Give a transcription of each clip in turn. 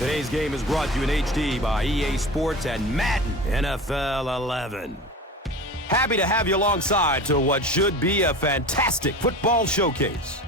Today's game is brought to you in HD by EA Sports and Madden NFL 11. Happy to have you alongside to what should be a fantastic football showcase.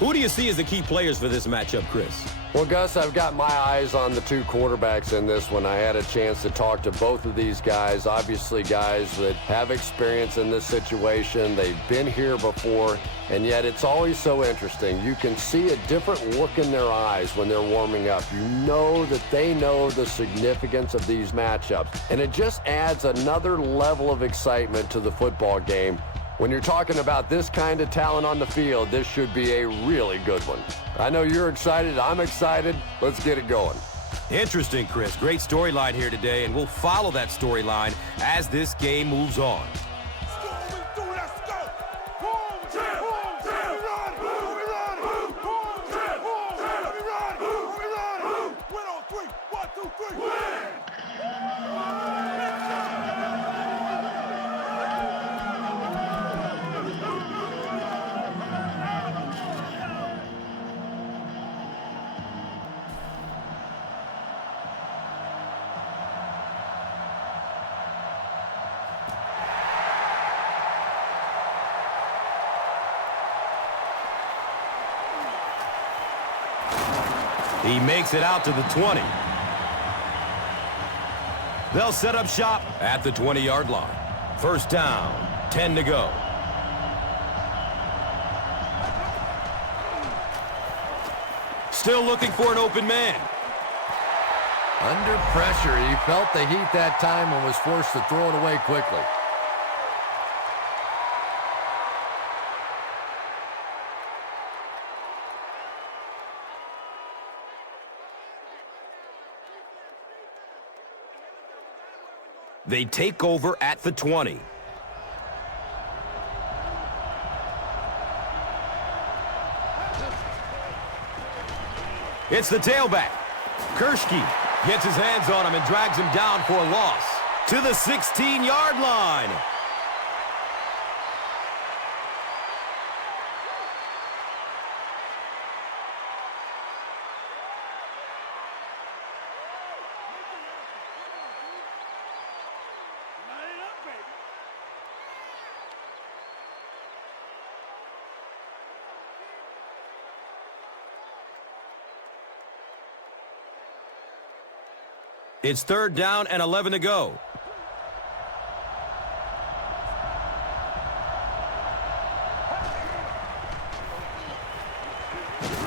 Who do you see as the key players for this matchup, Chris? Well, Gus, I've got my eyes on the two quarterbacks in this one. I had a chance to talk to both of these guys. Obviously, guys that have experience in this situation. They've been here before, and yet it's always so interesting. You can see a different look in their eyes when they're warming up. You know that they know the significance of these matchups, and it just adds another level of excitement to the football game. When you're talking about this kind of talent on the field, this should be a really good one. I know you're excited. I'm excited. Let's get it going. Interesting, Chris. Great storyline here today, and we'll follow that storyline as this game moves on. He makes it out to the 20. They'll set up shop at the 20-yard line. First down, 10 to go. Still looking for an open man. Under pressure, he felt the heat that time and was forced to throw it away quickly. They take over at the 20. It's the tailback. Kearse gets his hands on him and drags him down for a loss to the 16-yard line. It's third down and 11 to go.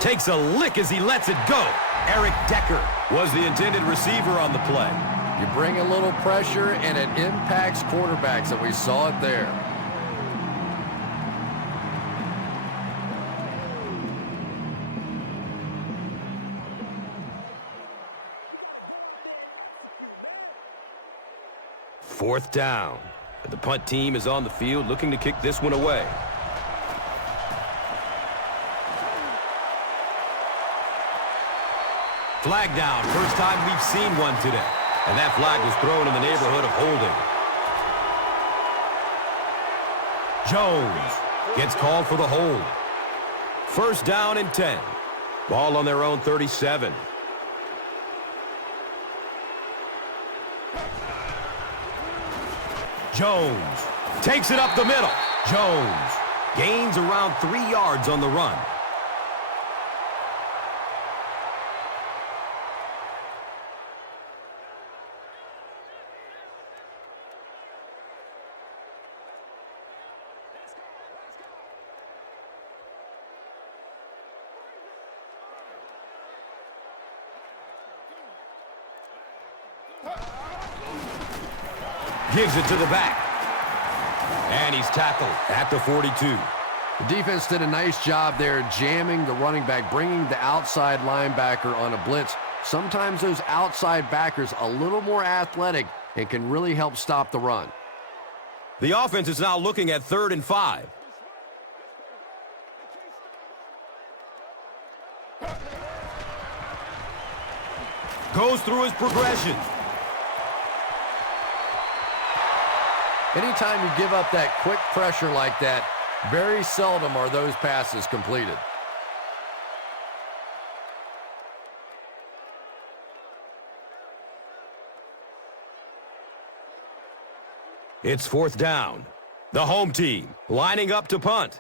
Takes a lick as he lets it go. Eric Decker was the intended receiver on the play. You bring a little pressure, and it impacts quarterbacks, and we saw it there. Fourth down. The punt team is on the field looking to kick this one away. Flag down. First time we've seen one today. And that flag was thrown in the neighborhood of holding. Jones gets called for the hold. First down and 10. Ball on their own 37. Jones takes it up the middle. Jones gains around 3 yards on the run. Gives it to the back. And he's tackled at the 42. The defense did a nice job there jamming the running back, bringing the outside linebacker on a blitz. Sometimes those outside backers a little more athletic and can really help stop the run. The offense is now looking at 3rd and 5. Goes through his progression. Anytime you give up that quick pressure like that, very seldom are those passes completed. It's 4th down. The home team lining up to punt.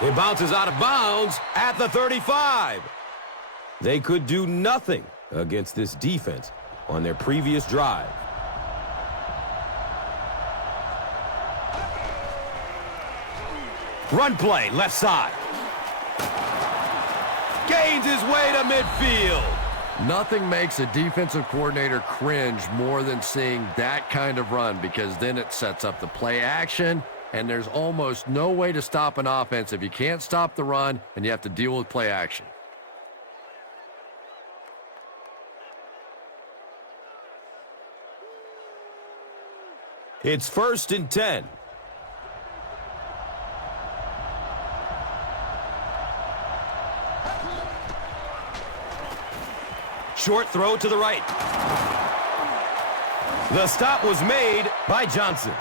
It bounces out of bounds at the 35. They could do nothing against this defense on their previous drive. Run play, left side. Gains his way to midfield. Nothing makes a defensive coordinator cringe more than seeing that kind of run, because then it sets up the play action, and there's almost no way to stop an offense if you can't stop the run and you have to deal with play action. It's 1st and 10. Short throw to the right. The stop was made by Johnson.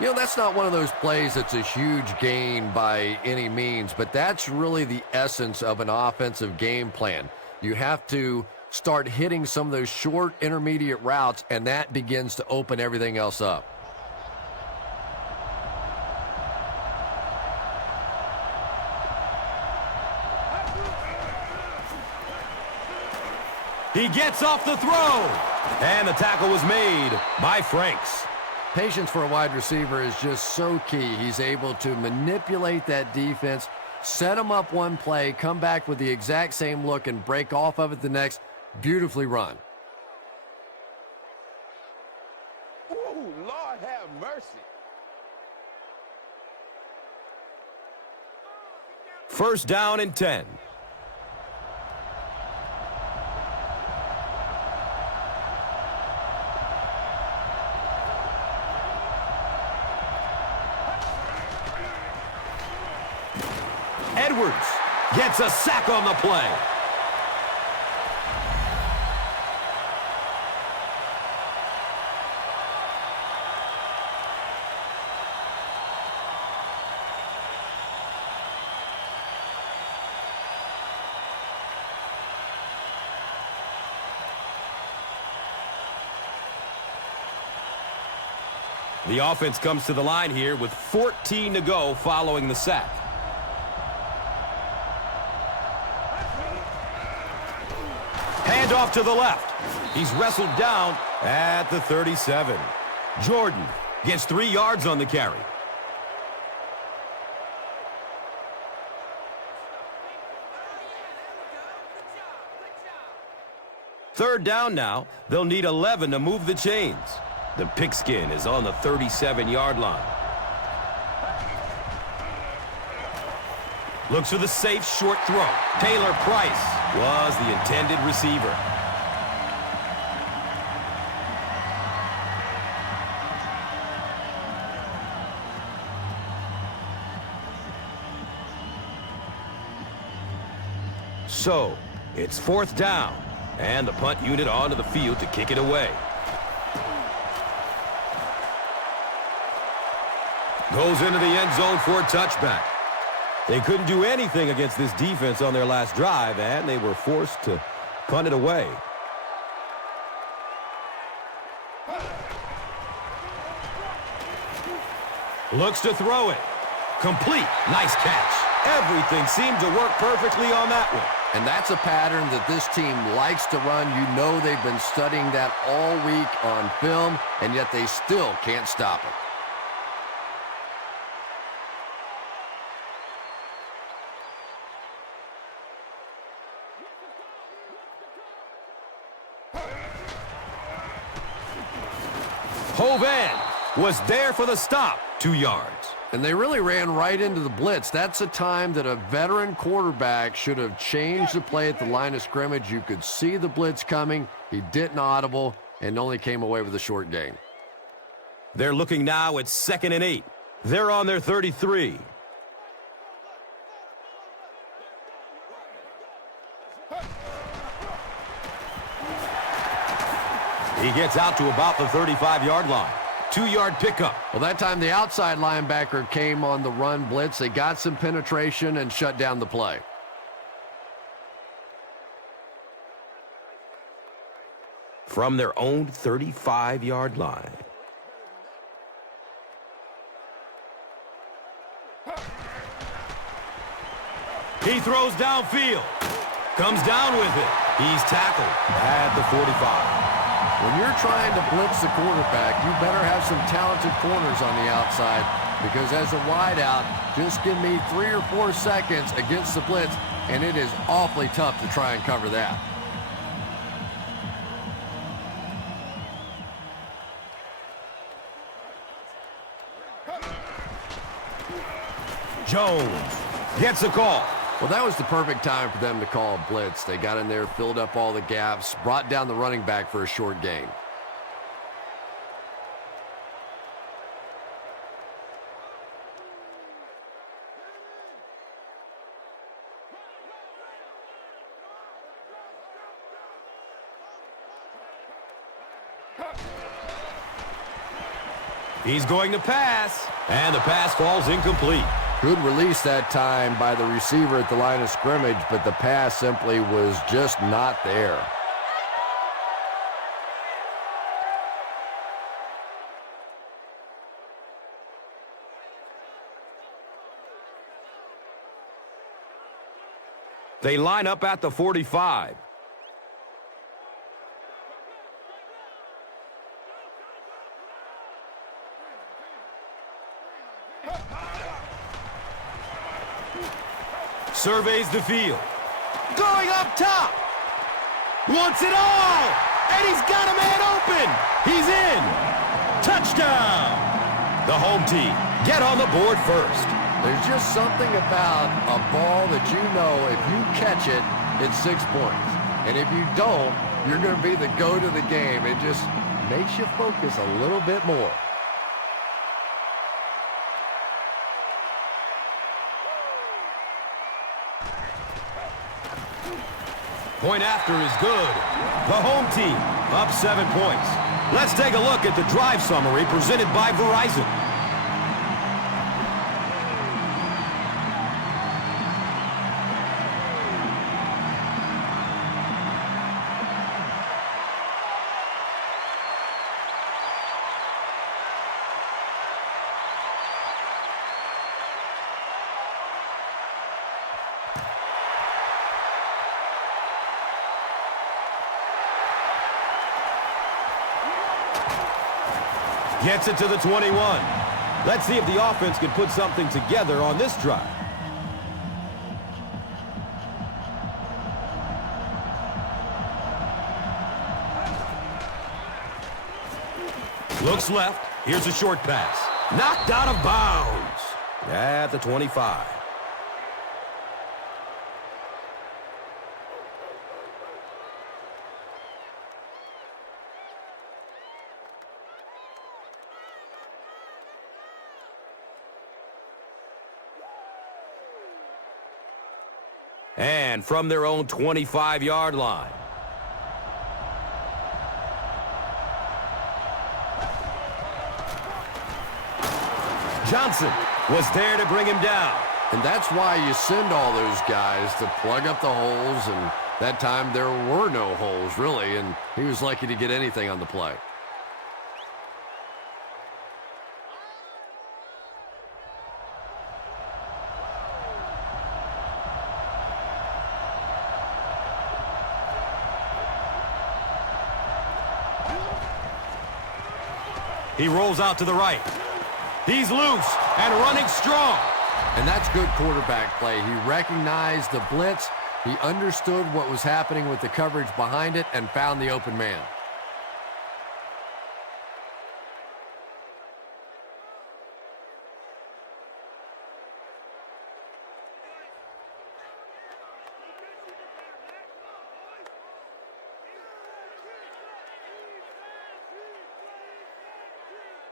You know, that's not one of those plays that's a huge gain by any means, but that's really the essence of an offensive game plan. You have to start hitting some of those short intermediate routes, and that begins to open everything else up. He gets off the throw, and the tackle was made by Franks. Patience for a wide receiver is just so key. He's able to manipulate that defense, set them up one play, come back with the exact same look, and break off of it the next. Beautifully run. Oh, Lord have mercy. 1st down and 10. Edwards gets a sack on the play. The offense comes to the line here with 14 to go following the sack. Hand off to the left. He's wrestled down at the 37. Jordan gets 3 yards on the carry. Third down now. They'll need 11 to move the chains. The pigskin is on the 37-yard line. Looks for the safe short throw. Taylor Price was the intended receiver. So, it's 4th down, and the punt unit onto the field to kick it away. Goes into the end zone for a touchback. They couldn't do anything against this defense on their last drive, and they were forced to punt it away. Looks to throw it. Complete. Nice catch. Everything seemed to work perfectly on that one. And that's a pattern that this team likes to run. You know they've been studying that all week on film, and yet they still can't stop it. Hovan was there for the stop. 2 yards. And they really ran right into the blitz. That's a time that a veteran quarterback should have changed the play at the line of scrimmage. You could see the blitz coming. He didn't audible and only came away with a short gain. They're looking now at 2nd and 8. They're on their 33. He gets out to about the 35-yard line. 2-yard pickup. Well, that time the outside linebacker came on the run blitz. They got some penetration and shut down the play. From their own 35-yard line. He throws downfield. Comes down with it. He's tackled at the 45. When you're trying to blitz the quarterback, you better have some talented corners on the outside, because as a wideout, just give me 3 or 4 seconds against the blitz, and it is awfully tough to try and cover that. Jones gets a call. Well, that was the perfect time for them to call a blitz. They got in there, filled up all the gaps, brought down the running back for a short gain. He's going to pass, and the pass falls incomplete. Good release that time by the receiver at the line of scrimmage, but the pass simply was just not there. They line up at the 45. Surveys the field. Going up top. Wants it all. And he's got a man open. He's in. Touchdown. The home team get on the board first. There's just something about a ball that you know if you catch it, it's 6 points. And if you don't, you're going to be the goat of the game. It just makes you focus a little bit more. Point after is good. The home team up 7 points. Let's take a look at the drive summary presented by Verizon. Gets it to the 21. Let's see if the offense can put something together on this drive. Looks left. Here's a short pass. Knocked out of bounds at the 25. And from their own 25-yard line. Johnson was there to bring him down. And that's why you send all those guys to plug up the holes, and that time there were no holes, really, and he was lucky to get anything on the play. He rolls out to the right. He's loose and running strong. And that's good quarterback play. He recognized the blitz. He understood what was happening with the coverage behind it and found the open man.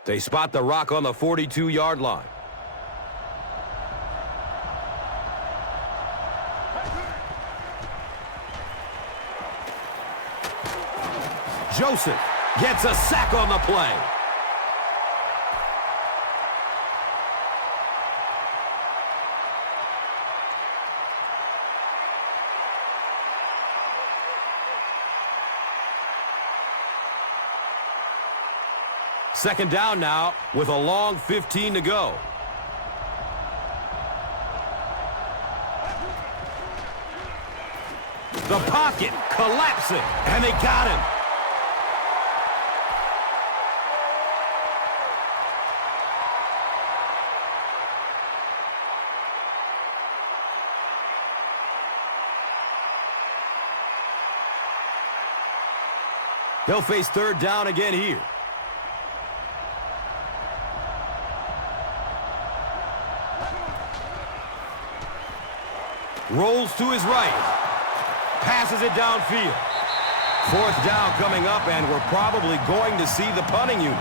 They spot the rock on the 42-yard line. Joseph Gets a sack on the play. Second down now with a long 15 to go. The pocket collapsing, and they got him. They'll face third down again here. Rolls to his right. Passes it downfield. Fourth down coming up, and we're probably going to see the punting unit.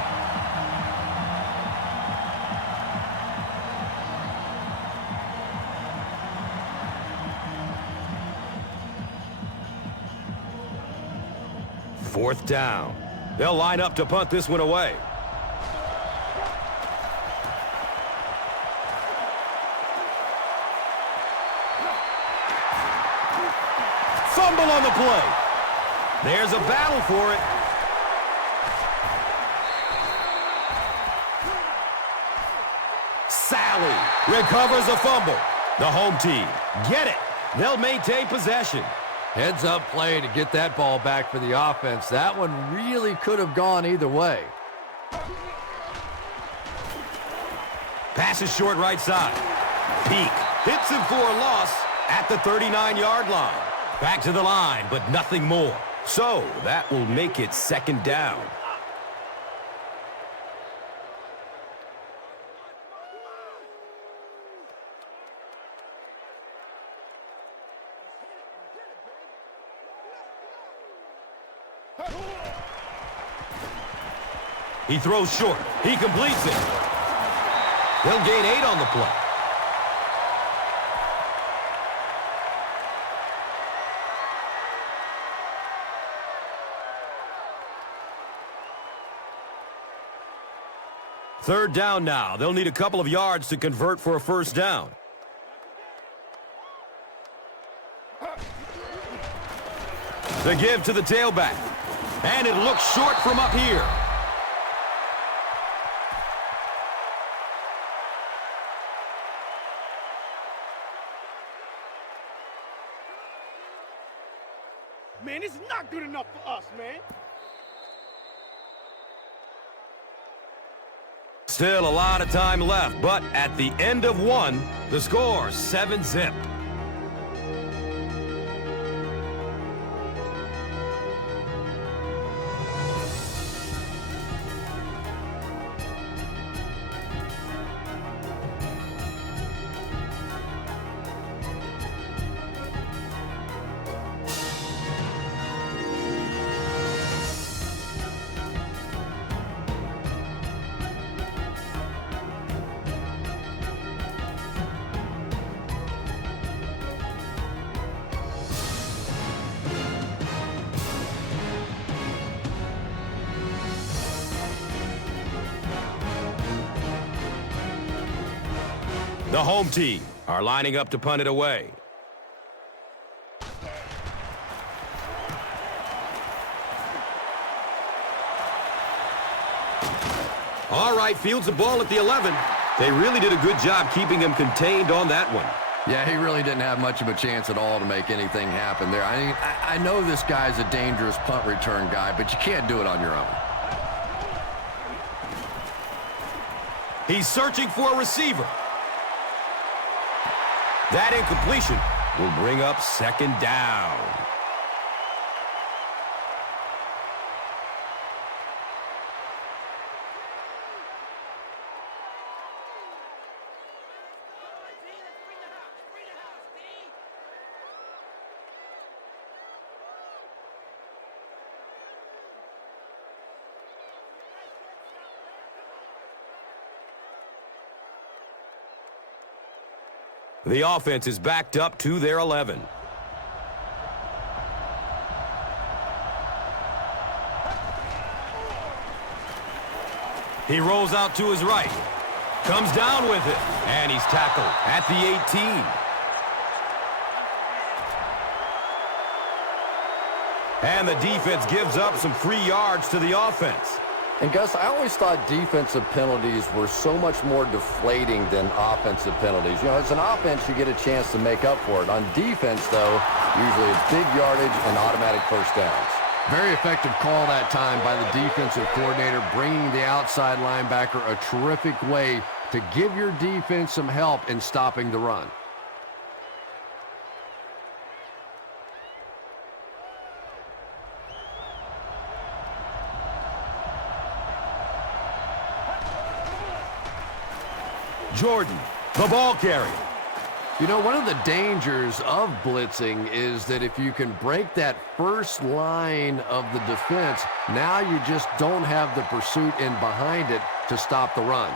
Fourth down. They'll line up to punt this one away. Fumble on the play. There's a battle for it. Sally recovers a fumble. The home team get it. They'll maintain possession. Heads-up play to get that ball back for the offense. That one really could have gone either way. Pass is short right side. Peak hits him for a loss at the 39-yard line. Back to the line, but nothing more. So that will make it second down. He throws short. He completes it. They'll gain 8 on the play. Third down now. They'll need a couple of yards to convert for a first down. The give to the tailback. And it looks short from up here. Man, it's not good enough for us, man. Still a lot of time left, but at the end of one, the score 7-zip. The home team are lining up to punt it away. All right, fields the ball at the 11. They really did a good job keeping him contained on that one. Yeah, he really didn't have much of a chance at all to make anything happen there. I mean, I know this guy's a dangerous punt return guy, but you can't do it on your own. He's searching for a receiver. That incompletion will bring up second down. The offense is backed up to their 11. He rolls out to his right. Comes down with it. And he's tackled at the 18. And the defense gives up some free yards to the offense. And Gus, I always thought defensive penalties were so much more deflating than offensive penalties. You know, as an offense, you get a chance to make up for it. On defense, though, usually it's big yardage and automatic first downs. Very effective call that time by the defensive coordinator, bringing the outside linebacker a terrific way to give your defense some help in stopping the run. Jordan, the ball carrier. You know, one of the dangers of blitzing is that if you can break that first line of the defense, now you just don't have the pursuit in behind it to stop the run.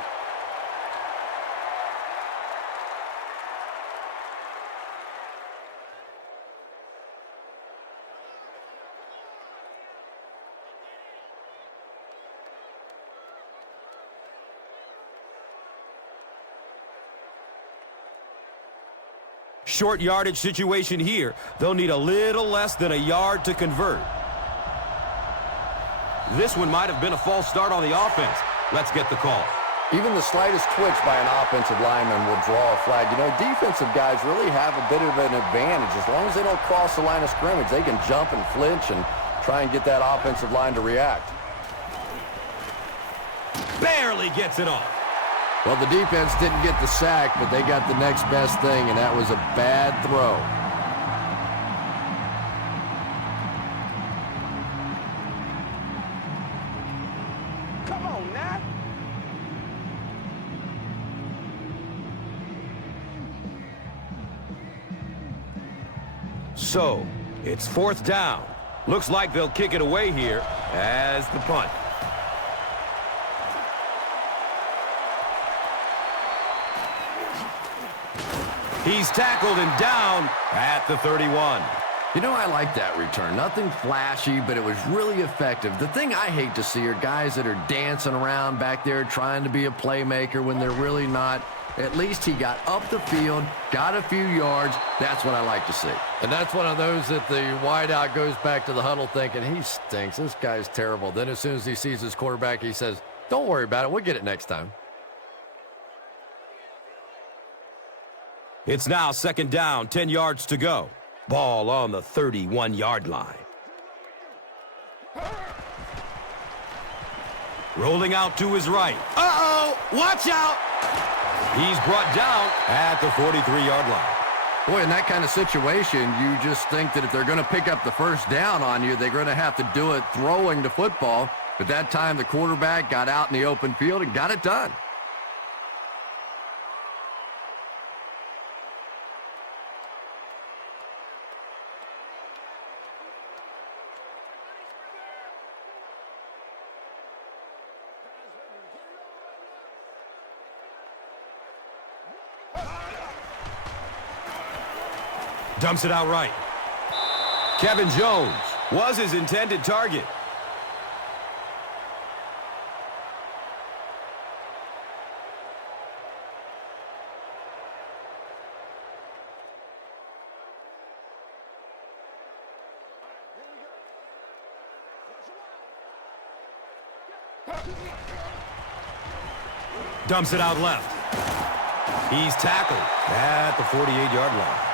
Short yardage situation here. They'll need a little less than a yard to convert. This one might have been a false start on the offense. Let's get the call. Even the slightest twitch by an offensive lineman will draw a flag. You know, defensive guys really have a bit of an advantage. As long as they don't cross the line of scrimmage, they can jump and flinch and try and get that offensive line to react. Barely gets it off. Well, the defense didn't get the sack, but they got the next best thing, and that was a bad throw. Come on, now. So, it's 4th down. Looks like they'll kick it away here as the punt. He's tackled and down at the 31. You know, I like that return. Nothing flashy, but it was really effective. The thing I hate to see are guys that are dancing around back there trying to be a playmaker when they're really not. At least he got up the field, got a few yards. That's what I like to see. And that's one of those that the wideout goes back to the huddle thinking, he stinks. This guy's terrible. Then as soon as he sees his quarterback, he says, don't worry about it. We'll get it next time. It's now 2nd down, 10 yards to go. Ball on the 31-yard line. Rolling out to his right. Uh-oh! Watch out! He's brought down at the 43-yard line. Boy, in that kind of situation, you just think that if they're going to pick up the first down on you, they're going to have to do it throwing the football. But that time, the quarterback got out in the open field and got it done. Dumps it out right. Kevin Jones was his intended target. Dumps it out left. He's tackled at the 48-yard line.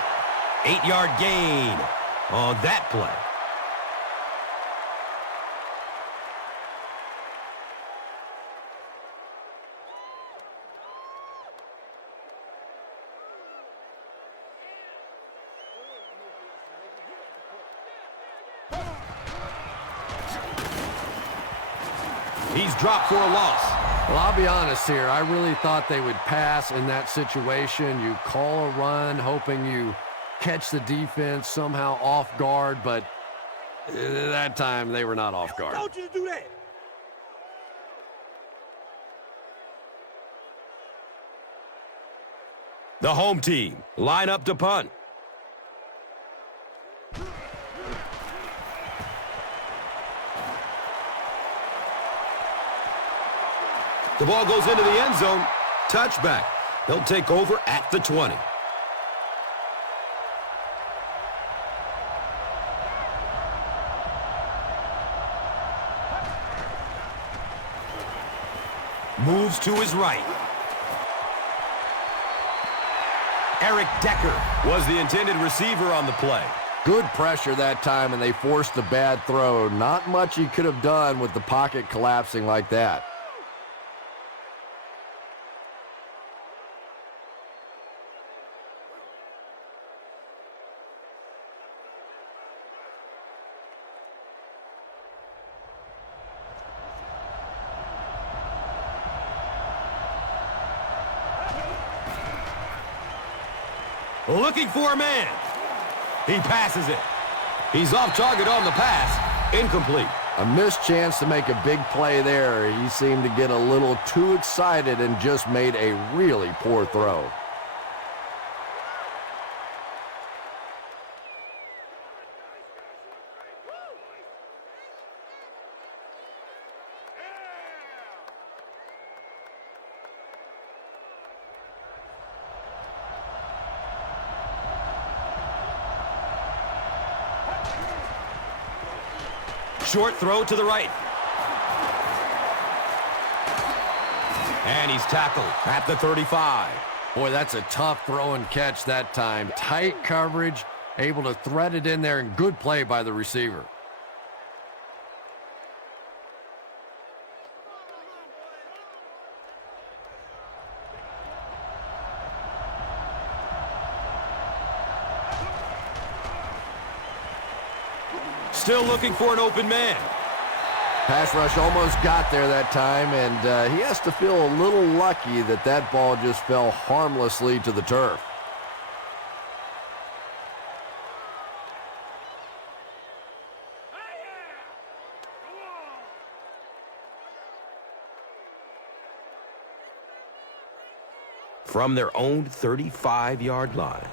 8-yard gain on that play. He's dropped for a loss. Well, I'll be honest here. I really thought they would pass in that situation. You call a run, hoping you catch the defense somehow off guard, but that time they were not off guard. I told you to do that. The home team line up to punt. The ball goes into the end zone. Touchback. He'll take over at the 20. Moves to his right. Eric Decker was the intended receiver on the play. Good pressure that time, and they forced a bad throw. Not much he could have done with the pocket collapsing like that. Looking for a man. He passes it. He's off target on the pass. Incomplete. A missed chance to make a big play there. He seemed to get a little too excited and just made a really poor throw. Short throw to the right. And he's tackled at the 35. Boy, that's a tough throw and catch that time. Tight coverage, able to thread it in there, and good play by the receiver. Still looking for an open man. Pass rush almost got there that time, and he has to feel a little lucky that that ball just fell harmlessly to the turf. From their own 35-yard line.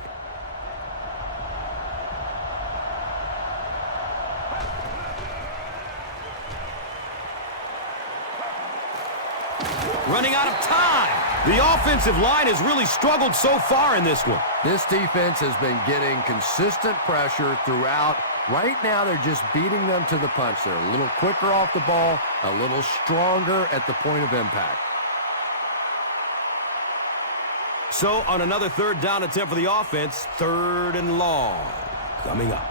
Running out of time. The offensive line has really struggled so far in this one. This defense has been getting consistent pressure throughout. Right now, they're just beating them to the punch. They're a little quicker off the ball, a little stronger at the point of impact. So, on another third down attempt for the offense, 3rd and long coming up.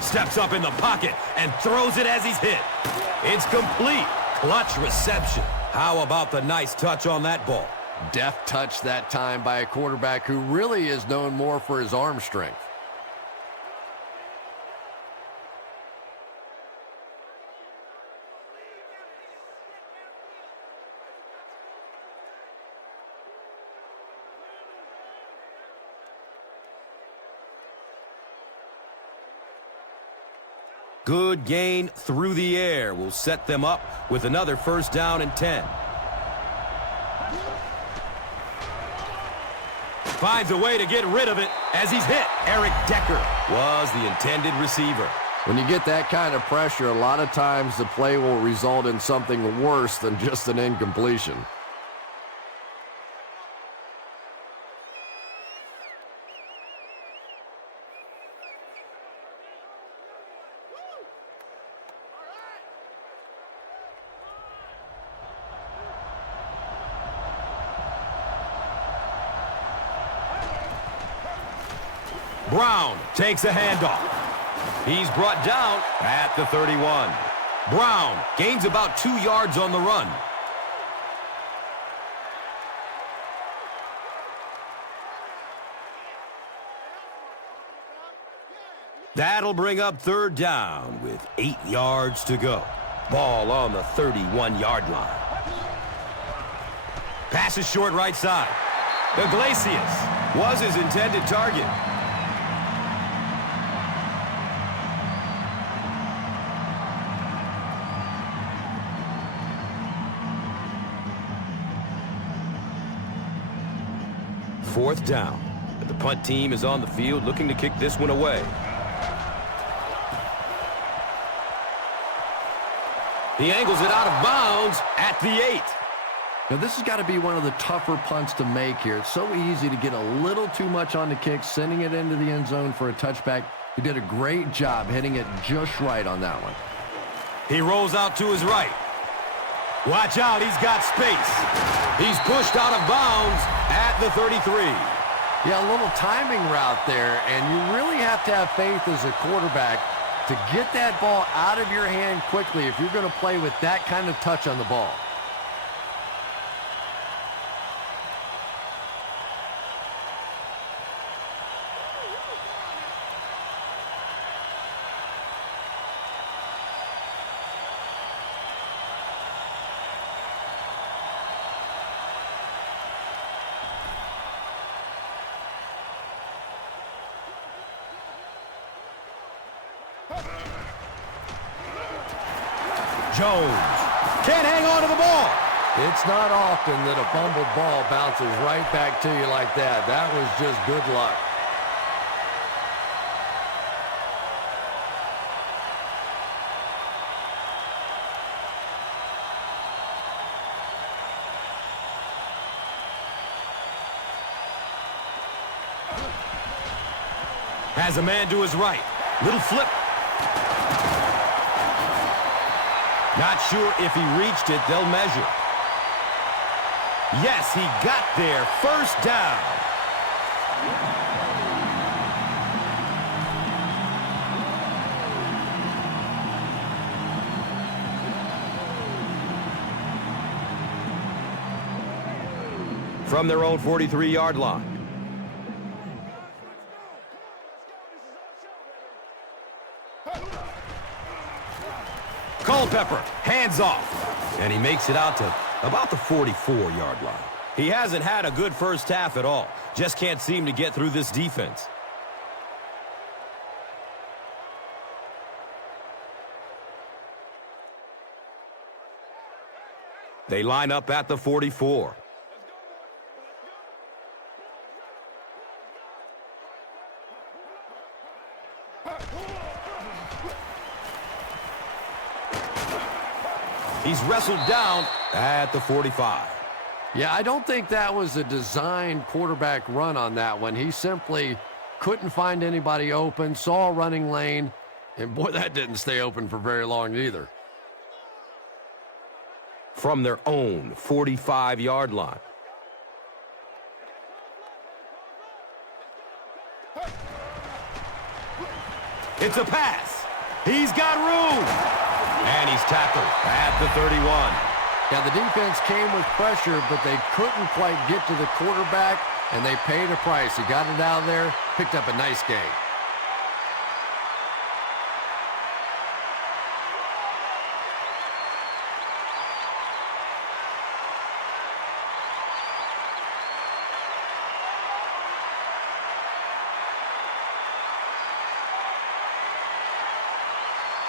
Steps up in the pocket and throws it as he's hit. It's complete. Clutch reception. How about the nice touch on that ball? Deft touch that time by a quarterback who really is known more for his arm strength. Good gain through the air will set them up with another 1st down and 10. Finds a way to get rid of it as he's hit. Eric Decker was the intended receiver. When you get that kind of pressure, a lot of times the play will result in something worse than just an incompletion. Brown takes a handoff. He's brought down at the 31. Brown gains about 2 yards on the run. That'll bring up 3rd down with 8 yards to go. Ball on the 31-yard line. Passes short right side. Iglesias was his intended target. Fourth down. But the punt team is on the field looking to kick this one away. He angles it out of bounds at the 8. Now, this has got to be one of the tougher punts to make here. It's so easy to get a little too much on the kick, sending it into the end zone for a touchback. He did a great job hitting it just right on that one. He rolls out to his right. Watch out, he's got space. He's pushed out of bounds at the 33. Yeah, a little timing route there, and you really have to have faith as a quarterback to get that ball out of your hand quickly if you're going to play with that kind of touch on the ball. Jones can't hang on to the ball. It's not often that a fumbled ball bounces right back to you like that. That was just good luck. Has a man to his right. Little flip. Not sure if he reached it. They'll measure. Yes, he got there. First down. From their own 43-yard line. Culpepper, hands off, and he makes it out to about the 44-yard line. He hasn't had a good first half at all. Just can't seem to get through this defense. They line up at the 44. He's wrestled down at the 45. Yeah, I don't think that was a designed quarterback run on that one. He simply couldn't find anybody open, saw a running lane, and boy, that didn't stay open for very long either. From their own 45-yard line. It's a pass. He's got room. And he's tackled at the 31. Yeah, the defense came with pressure, but they couldn't quite get to the quarterback, and they paid a price. He got it out of there, picked up a nice gain.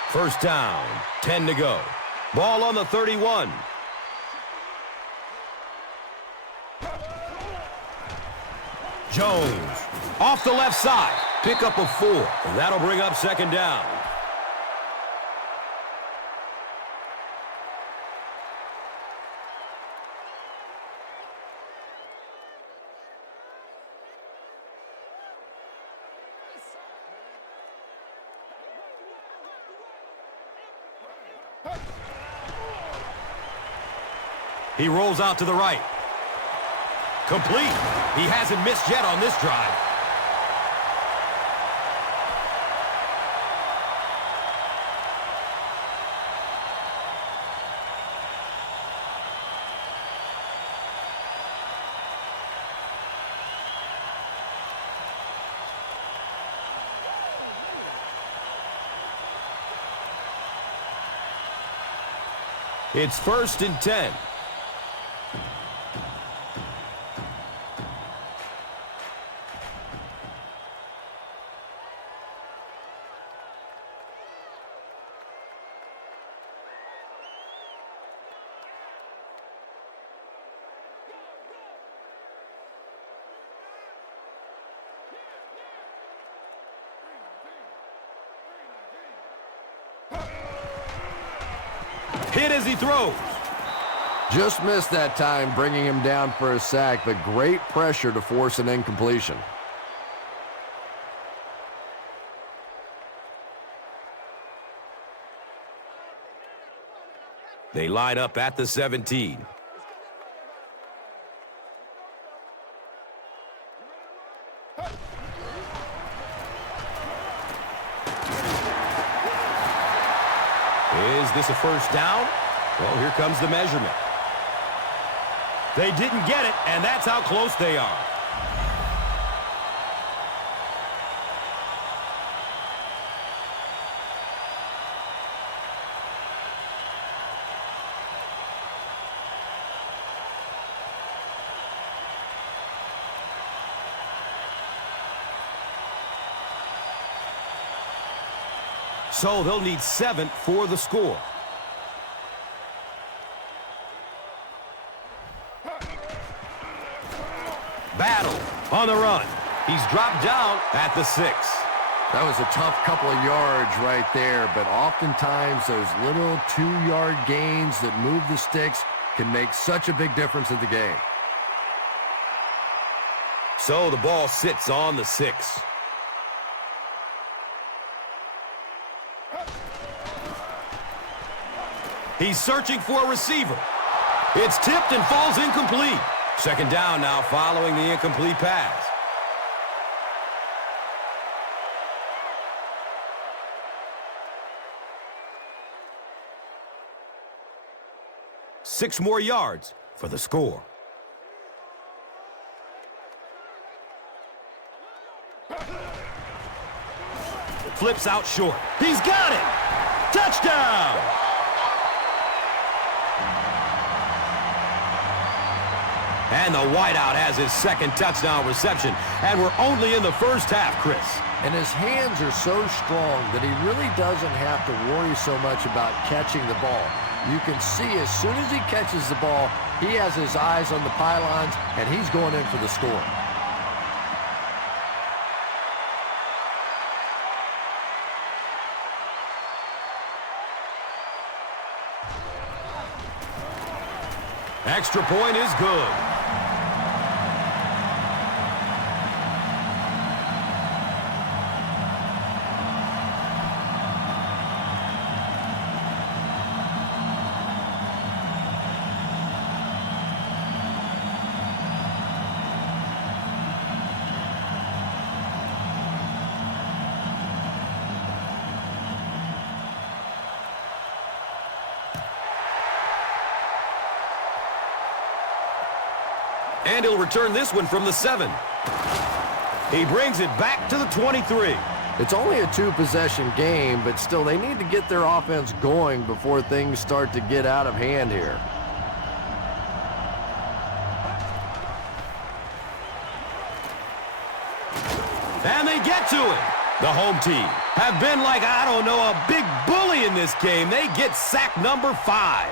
First down, 10 to go. Ball on the 31. Jones off the left side. Pick up a 4. And that'll bring up second down. He rolls out to the right. Complete. He hasn't missed yet on this drive. It's 1st and 10. hit as he throws. Just missed that time, bringing him down for a sack, but great pressure to force an incompletion. They line up at the 17. Is this a first down? Well, here comes the measurement. They didn't get it, and that's how close they are. So they'll need 7 for the score. Battle on the run. He's dropped down at the 6. That was a tough couple of yards right there, but oftentimes those little 2-yard gains that move the sticks can make such a big difference in the game. So the ball sits on the 6. He's searching for a receiver. It's tipped and falls incomplete. Second down now following the incomplete pass. Six more yards for the score. Flips out short. He's got it! Touchdown! And the wideout has his second touchdown reception. And we're only in the first half, Chris. And his hands are so strong that he really doesn't have to worry so much about catching the ball. You can see as soon as he catches the ball, he has his eyes on the pylons, and he's going in for the score. Extra point is good. And he'll return this one from the 7. He brings it back to the 23. It's only a 2-possession game, but still they need to get their offense going before things start to get out of hand here. And they get to it. The home team have been like, I don't know, a big bully in this game. They get sack number 5.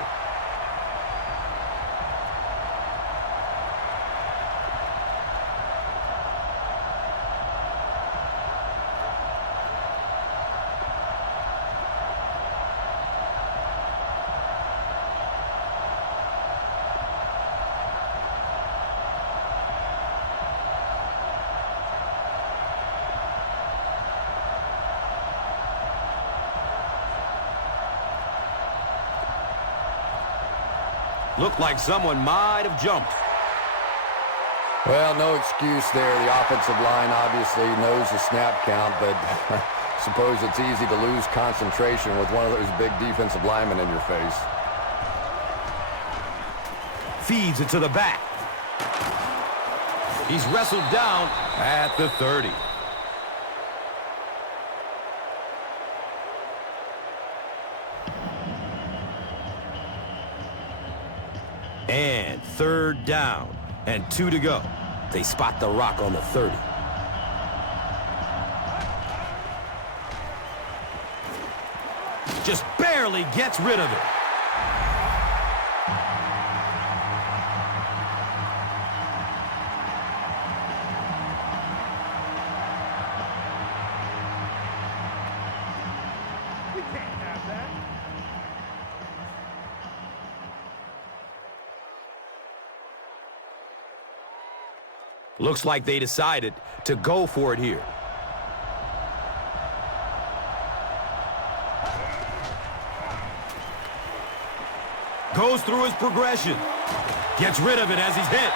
Looked like someone might have jumped. Well, no excuse there. The offensive line obviously knows the snap count, but I suppose it's easy to lose concentration with one of those big defensive linemen in your face. Feeds it to the back. He's wrestled down at the 30. And third down and 2 to go. They spot the rock on the 30. Just barely gets rid of it. Looks like they decided to go for it here. Goes through his progression. Gets rid of it as he's hit.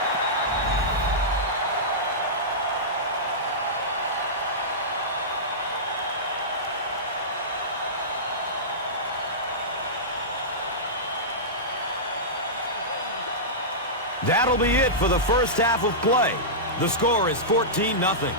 That'll be it for the first half of play. The score is 14-0.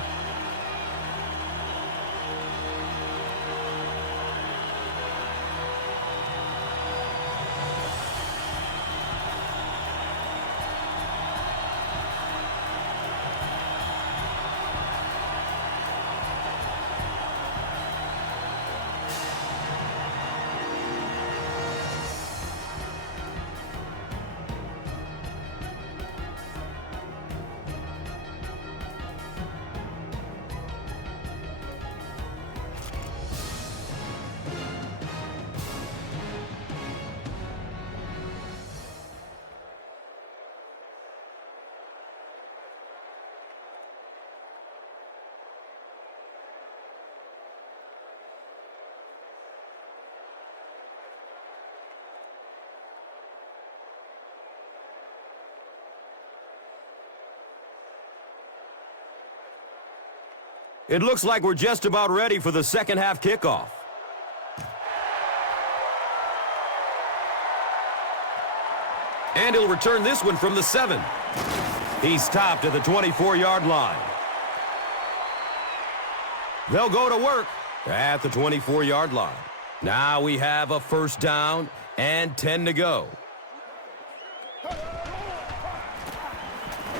It looks like we're just about ready for the second half kickoff. And he'll return this one from the 7. He's stopped at the 24-yard line. They'll go to work at the 24-yard line. Now we have a first down and 10 to go.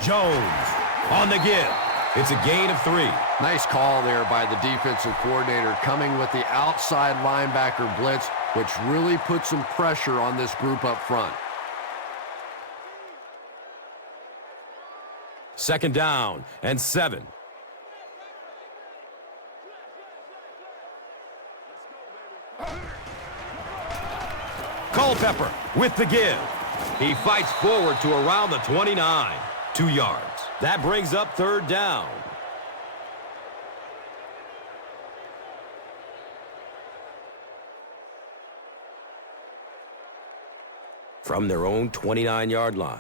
Jones on the give. It's a gain of 3. Nice call there by the defensive coordinator, coming with the outside linebacker blitz, which really put some pressure on this group up front. Second down and 7. Culpepper with the give. He fights forward to around the 29. 2 yards. That brings up third down. From their own 29-yard line.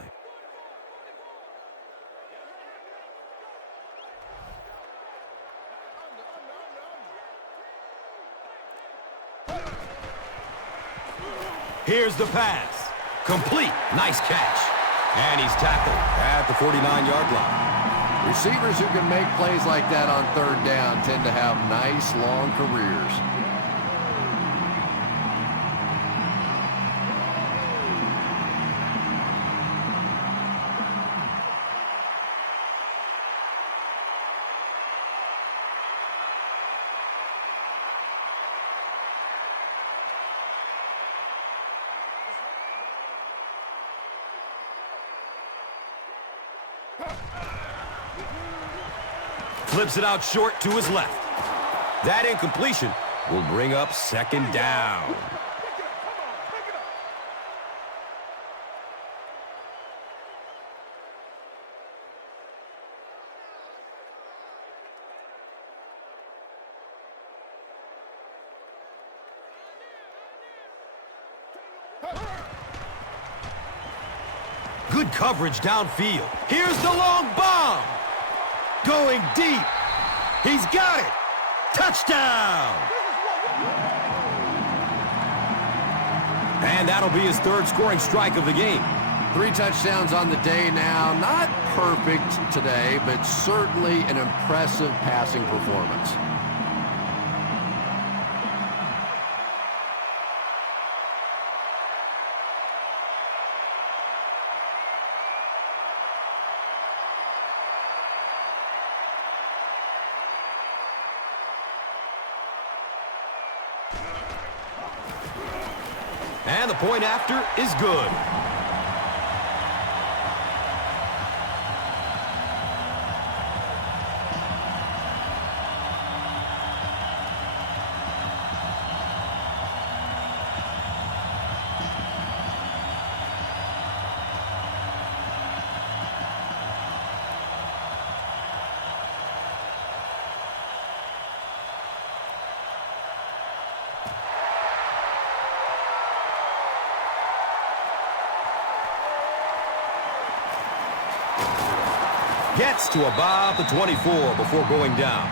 Here's the pass. Complete. Nice catch. And he's tackled at the 49-yard line. Receivers who can make plays like that on third down tend to have nice, long careers. Flips it out short to his left. That incompletion will bring up second down. Good coverage downfield. Here's the long bomb. Going deep. He's got it. Touchdown. And that'll be his third scoring strike of the game. 3 touchdowns on the day now. Not perfect today, but certainly an impressive passing performance. And the point after is good. Gets to about the 24 before going down.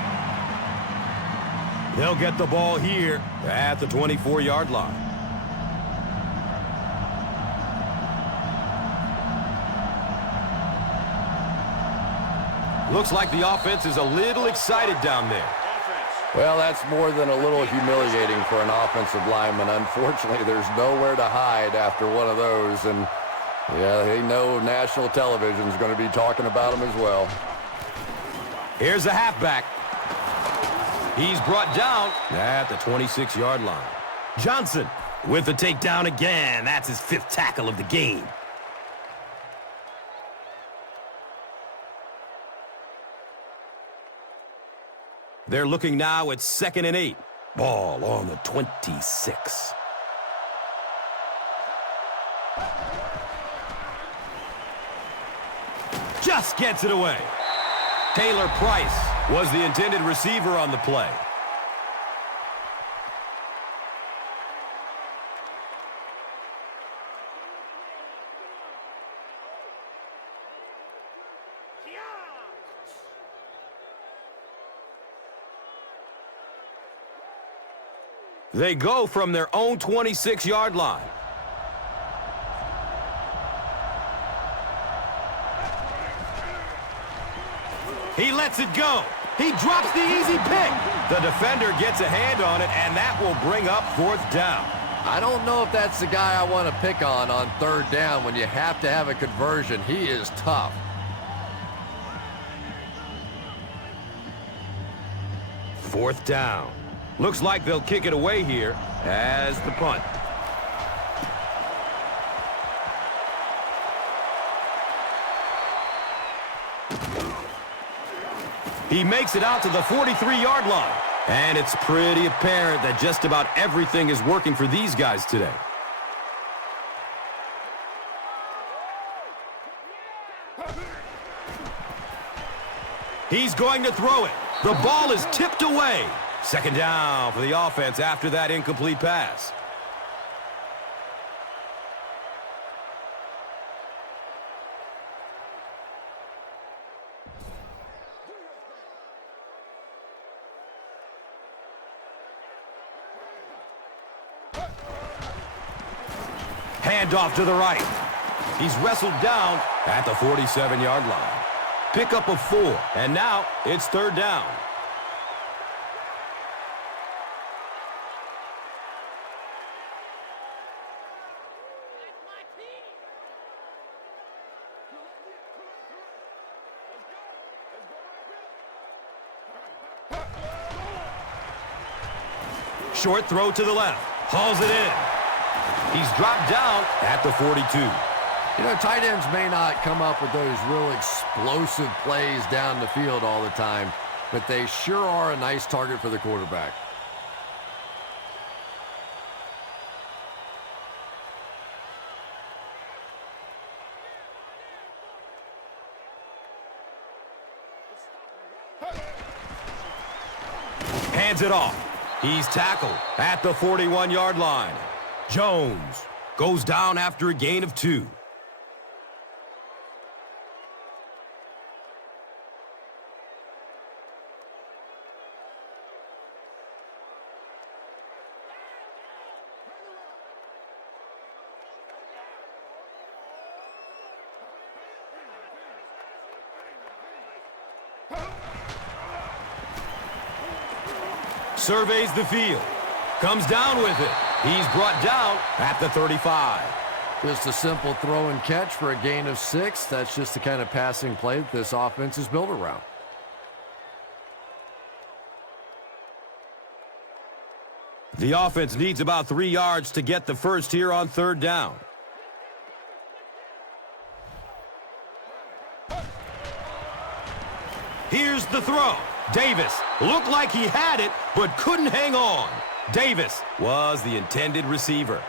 They'll get the ball here at the 24-yard line. Looks like the offense is a little excited down there. Well, that's more than a little humiliating for an offensive lineman. Unfortunately, there's nowhere to hide after one of those. And, yeah, they know national television is going to be talking about them as well. Here's a halfback. He's brought down at the 26-yard line. Johnson with the takedown again. That's his 5th tackle of the game. They're looking now at 2nd and 8. Ball on the 26. Just gets it away. Taylor Price was the intended receiver on the play. They go from their own 26-yard line. He lets it go. He drops the easy pick. The defender gets a hand on it, and that will bring up 4th down. I don't know if that's the guy I want to pick on 3rd down when you have to have a conversion. He is tough. Fourth down. Looks like they'll kick it away here as the punt. He makes it out to the 43-yard line. And it's pretty apparent that just about everything is working for these guys today. He's going to throw it. The ball is tipped away. 2nd down for the offense after that incomplete pass. Handoff to the right. He's wrestled down at the 47-yard line. Pickup of 4, and now it's 3rd down. Short throw to the left. Hauls it in. He's dropped down at the 42. You know, tight ends may not come up with those real explosive plays down the field all the time, but they sure are a nice target for the quarterback. Hands it off. He's tackled at the 41-yard line. Jones goes down after a gain of 2. Surveys the field. Comes down with it. He's brought down at the 35. Just a simple throw and catch for a gain of 6. That's just the kind of passing play that this offense is built around. The offense needs about 3 yards to get the first here on 3rd down. Here's the throw. Davis looked like he had it, but couldn't hang on. Davis was the intended receiver.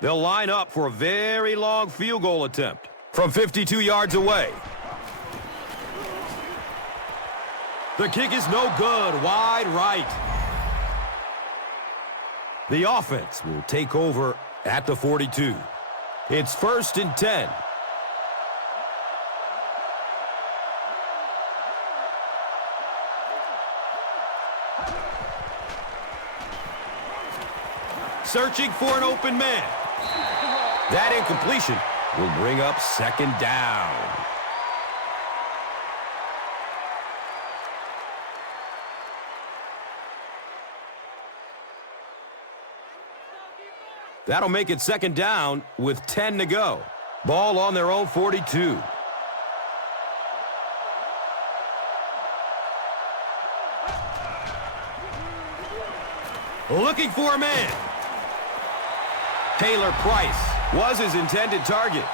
They'll line up for a very long field goal attempt from 52 yards away. The kick is no good, wide right. The offense will take over at the 42. It's 1st and 10. Searching for an open man. That incompletion will bring up 2nd down. That'll make it 2nd down with 10 to go. Ball on their own 42. Looking for a man. Taylor Price was his intended target.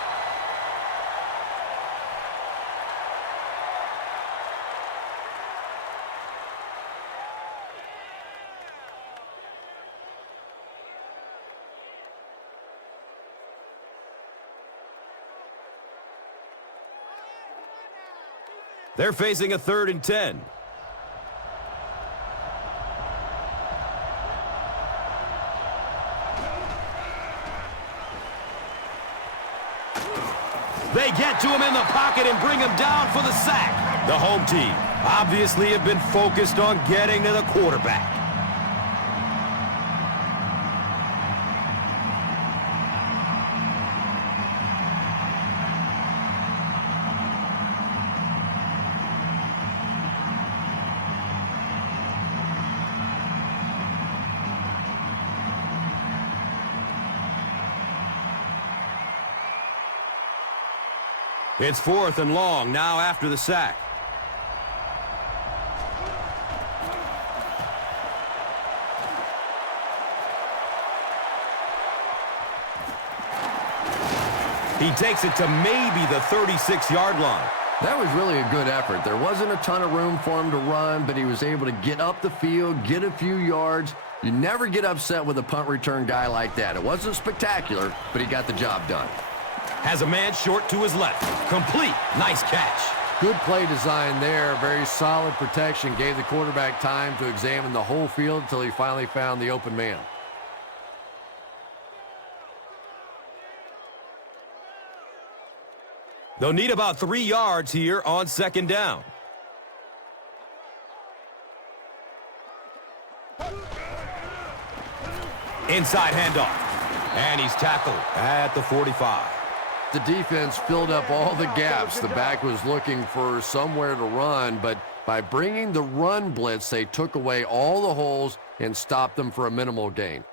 They're facing a 3rd and 10. They get to him in the pocket and bring him down for the sack. The home team obviously have been focused on getting to the quarterback. It's 4th and long now after the sack. He takes it to maybe the 36-yard line. That was really a good effort. There wasn't a ton of room for him to run, but he was able to get up the field, get a few yards. You never get upset with a punt return guy like that. It wasn't spectacular, but he got the job done. Has a man short to his left. Complete. Nice catch. Good play design there. Very solid protection. Gave the quarterback time to examine the whole field until he finally found the open man. They'll need about 3 yards here on 2nd down. Inside handoff. And he's tackled at the 45. The defense filled up all the gaps. The back was looking for somewhere to run, but by bringing the run blitz, they took away all the holes and stopped them for a minimal gain.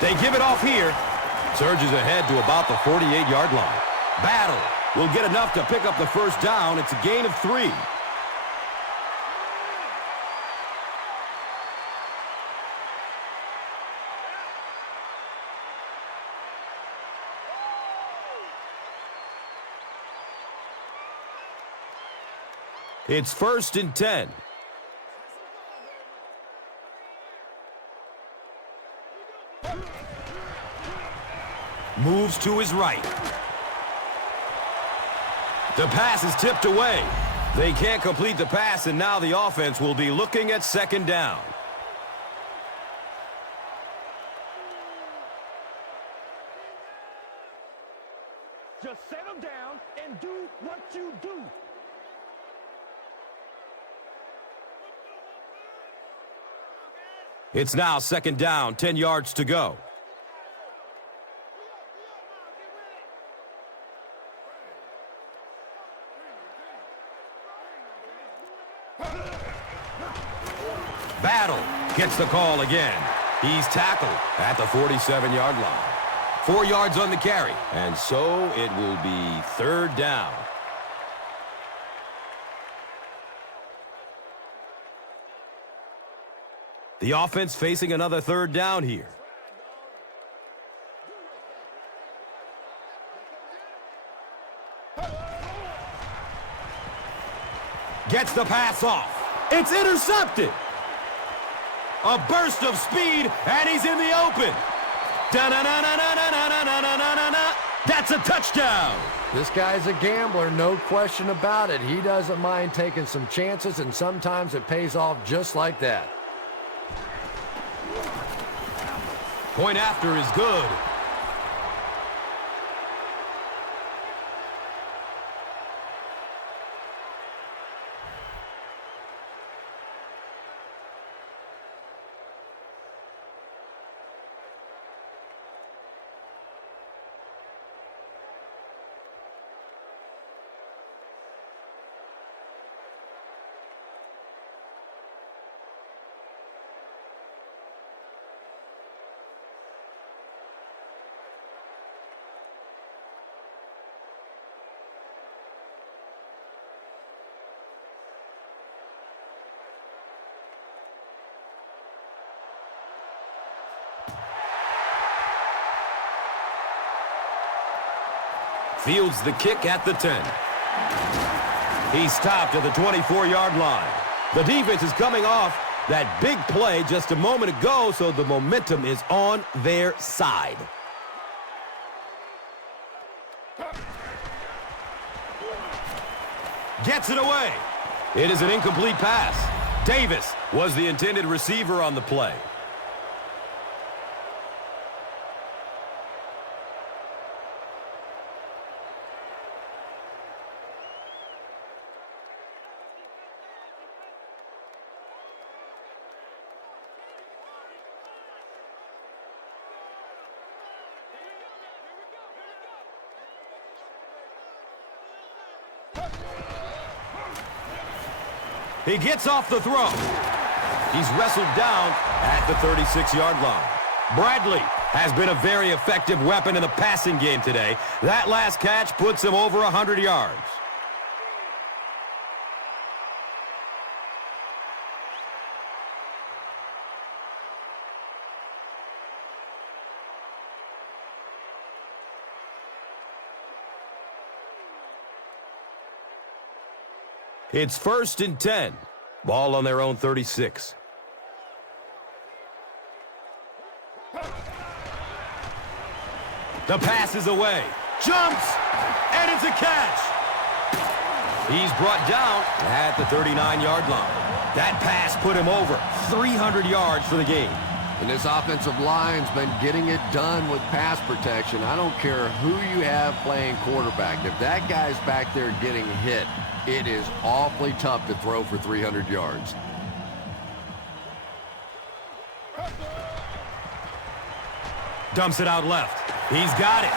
They give it off here. Surges ahead to about the 48-yard line. Battle will get enough to pick up the 1st down. It's a gain of 3. It's 1st and 10. Moves to his right. The pass is tipped away. They can't complete the pass, and now the offense will be looking at 2nd down. Just settle down and do what you do. It's now 2nd down, 10 yards to go. Battle gets the call again. He's tackled at the 47-yard line. 4 yards on the carry, and so it will be 3rd down. The offense facing another 3rd down here. Gets the pass off. It's intercepted. A burst of speed, and he's in the open. Da-na-na-na-na-na-na-na-na-na-na. That's a touchdown! This guy's a gambler, no question about it. He doesn't mind taking some chances, and sometimes it pays off just like that. Point after is good. Fields the kick at the 10. He's stopped at the 24-yard line. The defense is coming off that big play just a moment ago, so the momentum is on their side. Gets it away. It is an incomplete pass. Davis was the intended receiver on the play. He gets off the throw. He's wrestled down at the 36-yard line. Bradley has been a very effective weapon in the passing game today. That last catch puts him over 100 yards. It's 1st and 10. Ball on their own 36. The pass is away. Jumps! And it's a catch! He's brought down at the 39-yard line. That pass put him over 300 yards for the game. And this offensive line's been getting it done with pass protection. I don't care who you have playing quarterback. If that guy's back there getting hit, it is awfully tough to throw for 300 yards. Dumps it out left. He's got it.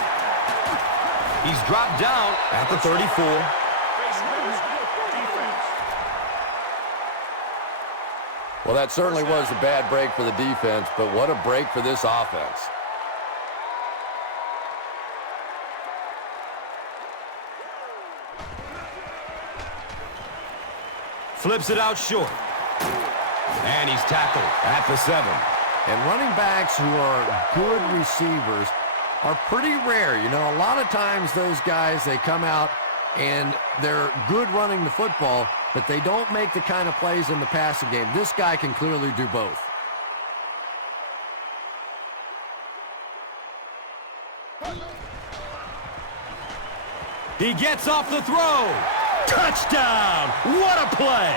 He's dropped down at the 34. Well, that certainly was a bad break for the defense, but what a break for this offense. Flips it out short. And he's tackled at the 7. And running backs who are good receivers are pretty rare. You know, a lot of times those guys, they come out and they're good running the football, but they don't make the kind of plays in the passing game. This guy can clearly do both. He gets off the throw. Touchdown! What a play!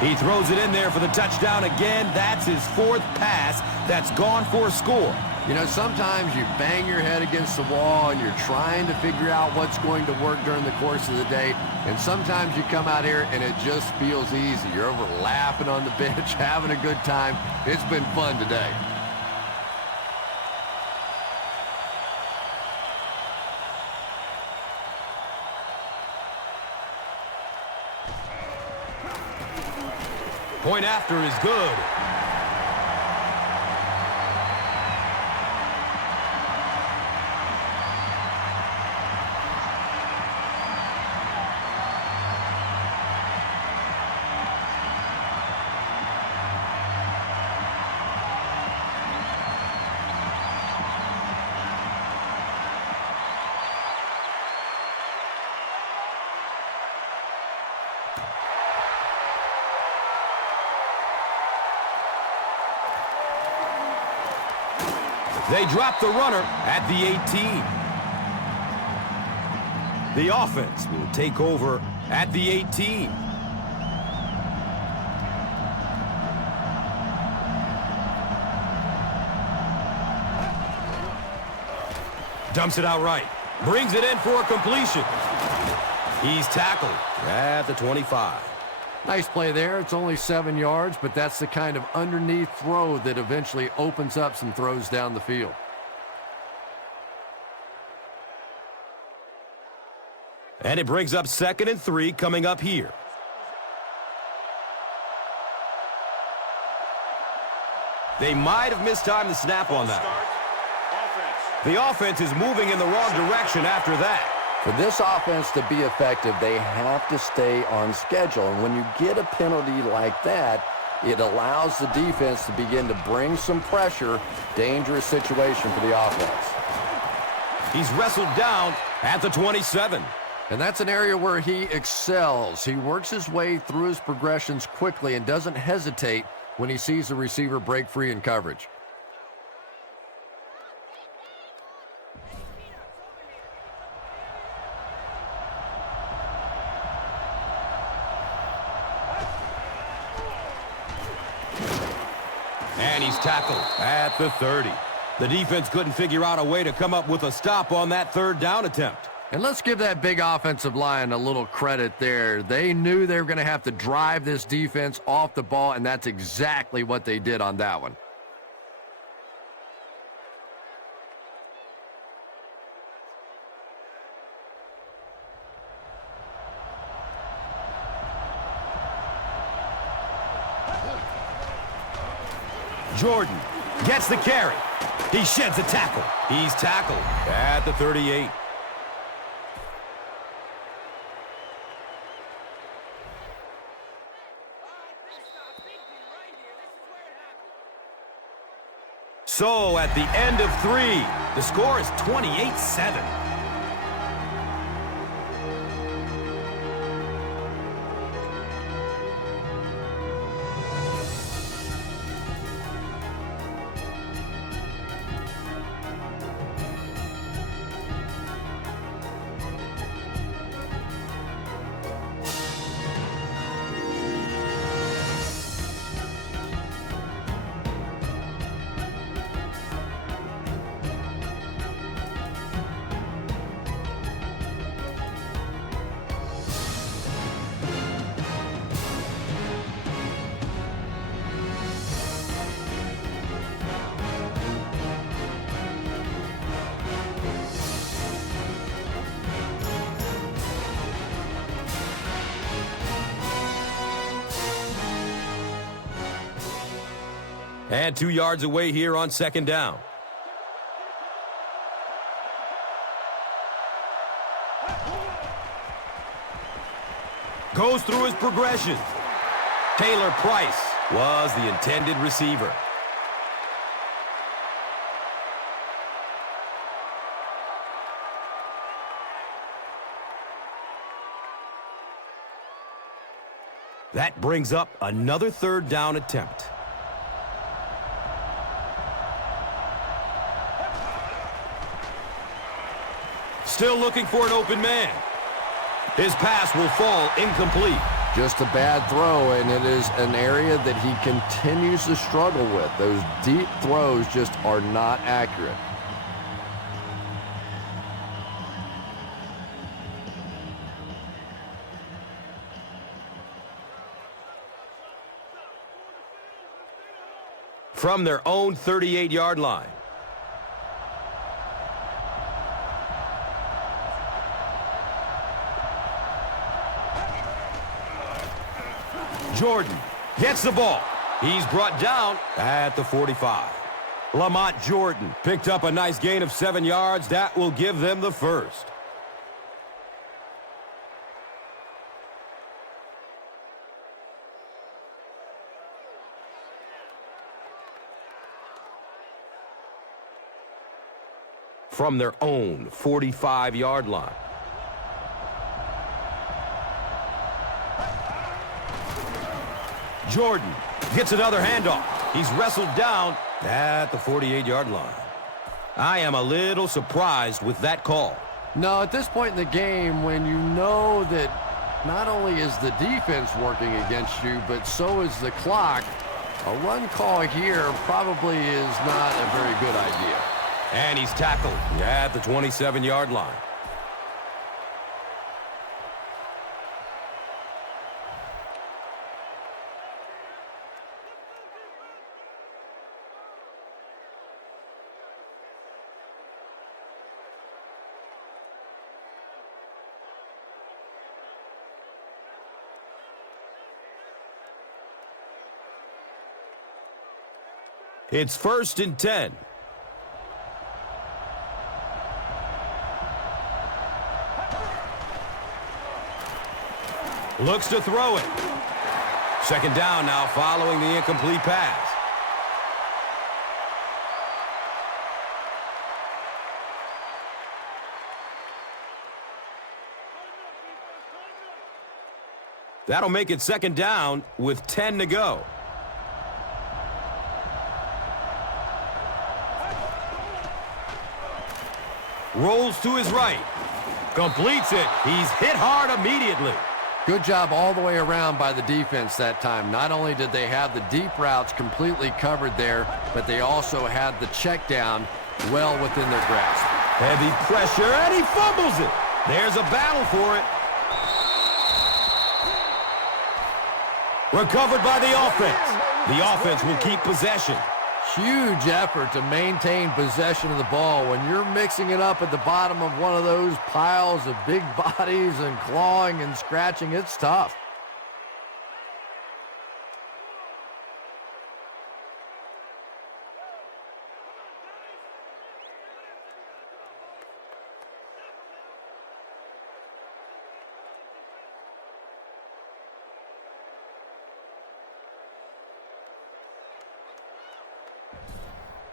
He throws it in there for the touchdown again. That's his 4th pass that's gone for a score. You know, sometimes you bang your head against the wall and you're trying to figure out what's going to work during the course of the day. And sometimes you come out here and it just feels easy. You're over laughing on the bench, having a good time. It's been fun today. Point after is good. They drop the runner at the 18. The offense will take over at the 18. Dumps it out right. Brings it in for a completion. He's tackled at the 25. Nice play there. It's only 7 yards, but that's the kind of underneath throw that eventually opens up some throws down the field. And it brings up 2nd and 3 coming up here. They might have mistimed the snap on that. The offense is moving in the wrong direction after that. For this offense to be effective, they have to stay on schedule. And when you get a penalty like that, it allows the defense to begin to bring some pressure. Dangerous situation for the offense. He's wrestled down at the 27. And that's an area where he excels. He works his way through his progressions quickly and doesn't hesitate when he sees the receiver break free in coverage. And he's tackled at the 30. The defense couldn't figure out a way to come up with a stop on that 3rd down attempt. And let's give that big offensive line a little credit there. They knew they were going to have to drive this defense off the ball, and that's exactly what they did on that one. Jordan gets the carry. He sheds a tackle. He's tackled at the 38. So at the end of 3, the score is 28-7. And 2 yards away here on 2nd down. Goes through his progression. Taylor Price was the intended receiver. That brings up another 3rd down attempt. Still looking for an open man. His pass will fall incomplete. Just a bad throw, and it is an area that he continues to struggle with. Those deep throws just are not accurate. From their own 38-yard line. Jordan gets the ball. He's brought down at the 45. Lamont Jordan picked up a nice gain of 7 yards. That will give them the first. From their own 45-yard line. Jordan gets another handoff. He's wrestled down at the 48-yard line. I am a little surprised with that call. No, at this point in the game, when you know that not only is the defense working against you, but so is the clock, a run call here probably is not a very good idea. And he's tackled at the 27-yard line. It's 1st and 10. Looks to throw it. 2nd down now following the incomplete pass. That'll make it 2nd down with 10 to go. Rolls to his right. Completes it. He's hit hard immediately. Good job all the way around by the defense that time. Not only did they have the deep routes completely covered there, but they also had the check down well within their grasp. Heavy pressure, and he fumbles it. There's a battle for it. Recovered by the offense. The offense will keep possession. Huge effort to maintain possession of the ball. When you're mixing it up at the bottom of one of those piles of big bodies and clawing and scratching, it's tough.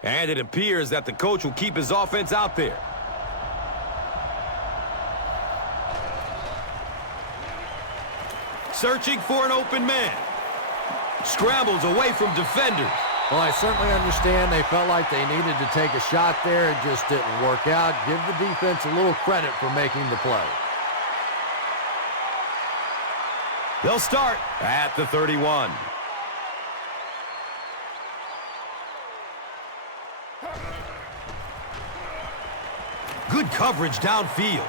And it appears that the coach will keep his offense out there. Searching for an open man. Scrambles away from defenders. Well, I certainly understand they felt like they needed to take a shot there. It just didn't work out. Give the defense a little credit for making the play. They'll start at the 31. Good coverage downfield.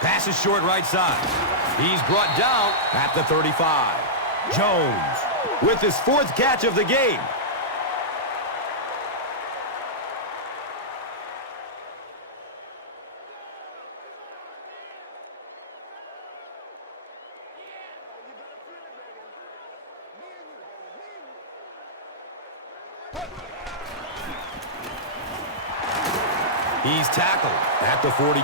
Pass is short right side. He's brought down at the 35. Jones with his 4th catch of the game. He's tackled at the 42.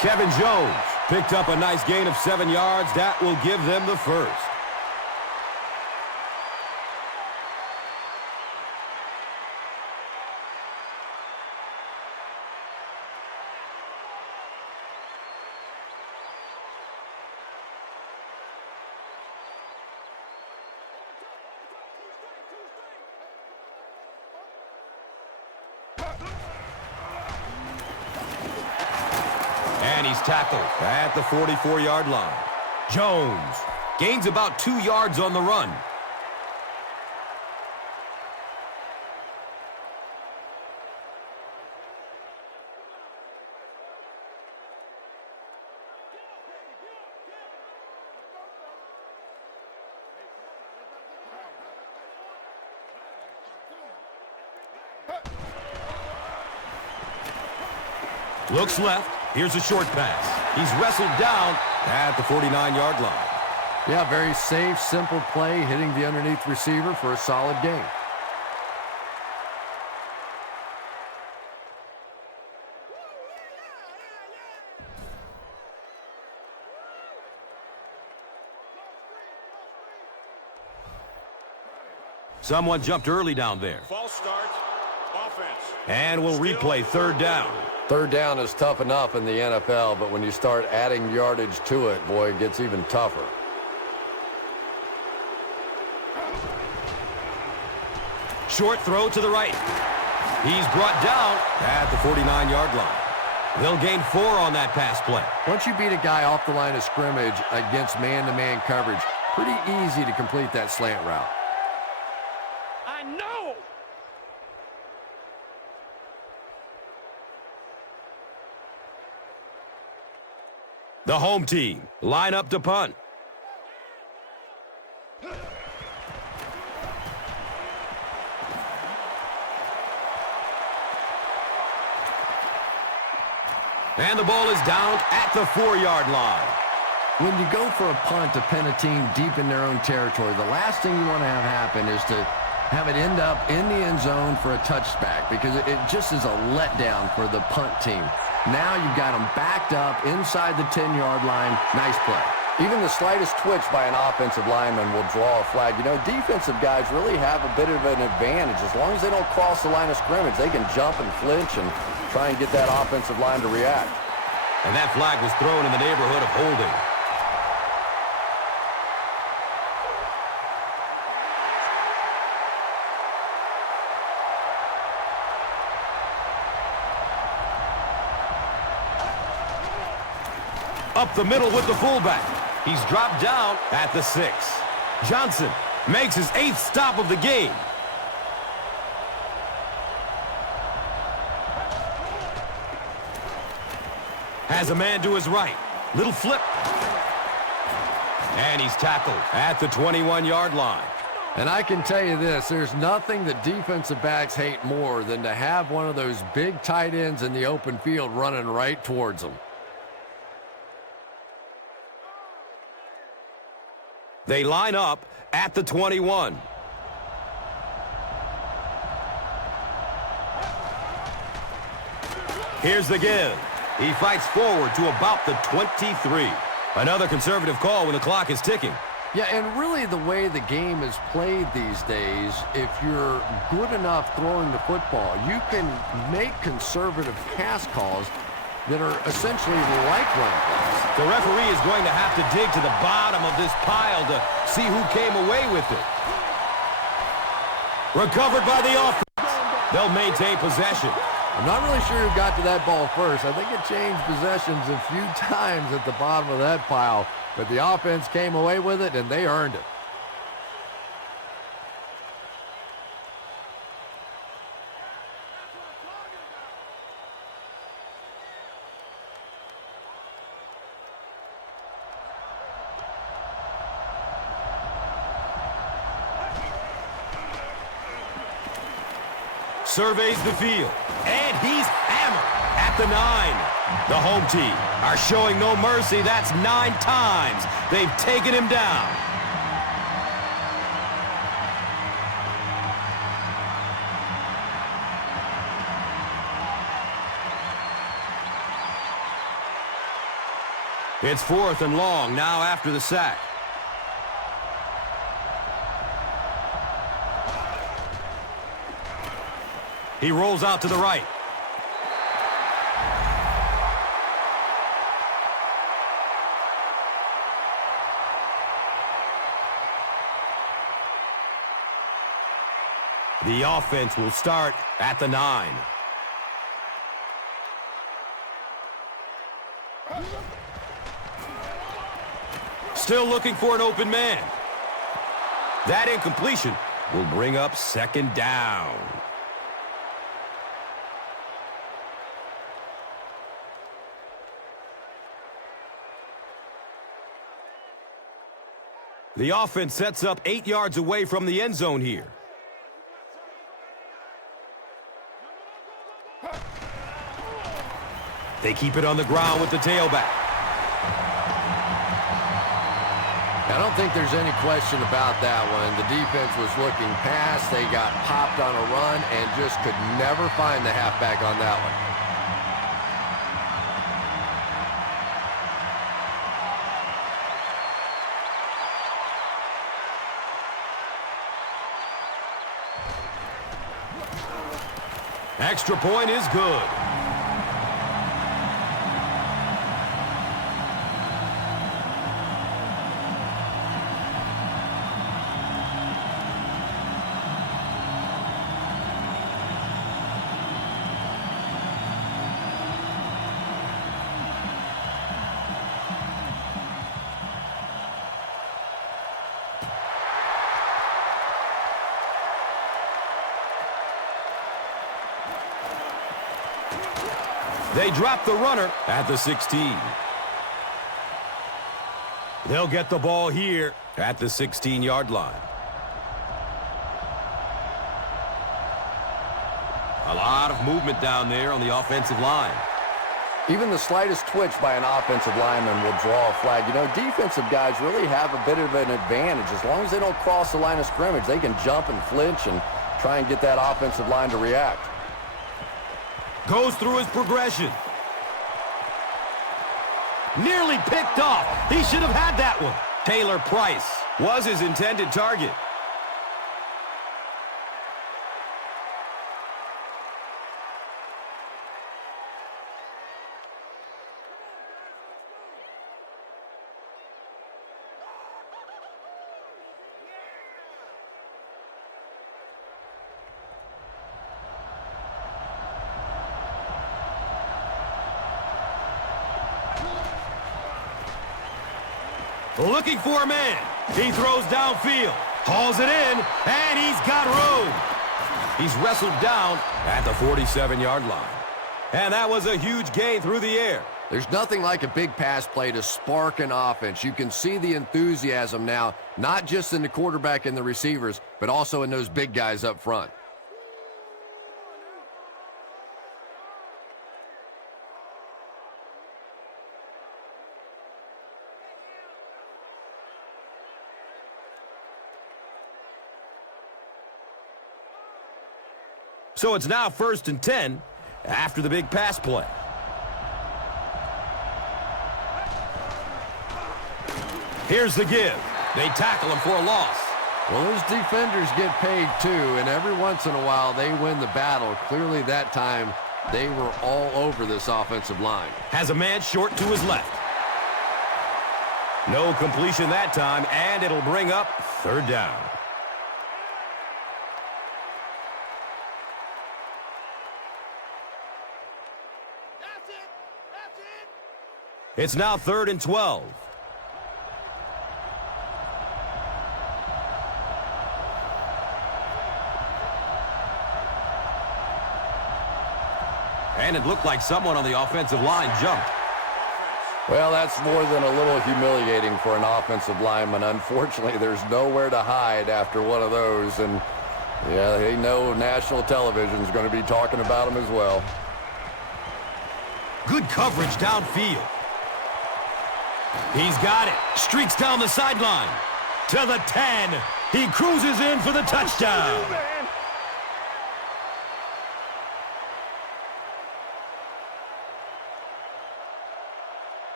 Kevin Jones picked up a nice gain of 7 yards. That will give them the first. And he's tackled at the 44-yard line. Jones gains about 2 yards on the run. Looks left. Here's a short pass. He's wrestled down at the 49-yard line. Yeah, very safe, simple play, hitting the underneath receiver for a solid gain. Someone jumped early down there. False start. Offense. And we'll replay 3rd down. 3rd down is tough enough in the NFL, but when you start adding yardage to it, boy, it gets even tougher. Short throw to the right. He's brought down at the 49-yard line. They'll gain 4 on that pass play. Once you beat a guy off the line of scrimmage against man-to-man coverage, pretty easy to complete that slant route. I know! The home team line up to punt. And the ball is down at the 4-yard line. When you go for a punt to pin a team deep in their own territory, the last thing you want to have happen is to have it end up in the end zone for a touchback, because it just is a letdown for the punt team. Now you've got them backed up inside the 10-yard line. Nice play. Even the slightest twitch by an offensive lineman will draw a flag. You know, defensive guys really have a bit of an advantage. As long as they don't cross the line of scrimmage, they can jump and flinch and try and get that offensive line to react. And that flag was thrown in the neighborhood of holding. Up the middle with the fullback. He's dropped down at the 6. Johnson makes his 8th stop of the game. Has a man to his right. Little flip. And he's tackled at the 21-yard line. And I can tell you this, there's nothing that defensive backs hate more than to have one of those big tight ends in the open field running right towards them. They line up at the 21. Here's the give. He fights forward to about the 23. Another conservative call when the clock is ticking. Yeah, and really the way the game is played these days, if you're good enough throwing the football, you can make conservative pass calls that are essentially like run plays. The referee is going to have to dig to the bottom of this pile to see who came away with it. Recovered by the offense. They'll maintain possession. I'm not really sure who got to that ball first. I think it changed possessions a few times at the bottom of that pile, but the offense came away with it, and they earned it. Surveys the field, and he's hammered at the 9. The home team are showing no mercy. That's 9 times they've taken him down. It's 4th and long now after the sack. He rolls out to the right. The offense will start at the 9. Still looking for an open man. That incompletion will bring up 2nd down. The offense sets up 8 yards away from the end zone here. They keep it on the ground with the tailback. I don't think there's any question about that one. The defense was looking past. They got popped on a run and just could never find the halfback on that one. Extra point is good. They drop the runner at the 16. They'll get the ball here at the 16-yard line. A lot of movement down there on the offensive line. Even the slightest twitch by an offensive lineman will draw a flag. You know, defensive guys really have a bit of an advantage. As long as they don't cross the line of scrimmage, they can jump and flinch and try and get that offensive line to react. Goes through his progression. Nearly picked off. He should have had that one. Taylor Price was his intended target. Looking for a man. He throws downfield, hauls it in, and he's got room. He's wrestled down at the 47-yard line. And that was a huge gain through the air. There's nothing like a big pass play to spark an offense. You can see the enthusiasm now, not just in the quarterback and the receivers, but also in those big guys up front. So it's now 1st and 10 after the big pass play. Here's the give. They tackle him for a loss. Well, those defenders get paid too, and every once in a while they win the battle. Clearly that time they were all over this offensive line. Has a man short to his left. No completion that time, and it'll bring up 3rd down. It's now 3rd and 12. And it looked like someone on the offensive line jumped. Well, that's more than a little humiliating for an offensive lineman. Unfortunately, there's nowhere to hide after one of those. And, yeah, they know national television is going to be talking about them as well. Good coverage downfield. He's got it. Streaks down the sideline. To the 10. He cruises in for the touchdown.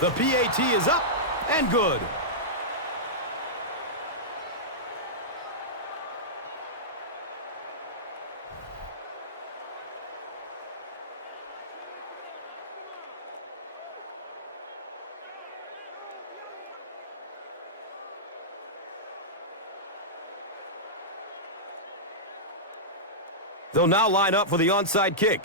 The PAT is up and good. They'll now line up for the onside kick.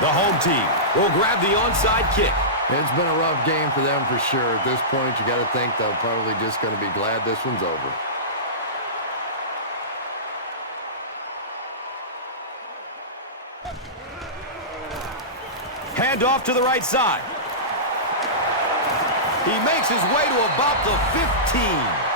The home team will grab the onside kick. It's been a rough game for them for sure. At this point, you got to think they're probably just going to be glad this one's over. Hand off to the right side. He makes his way to about the 15.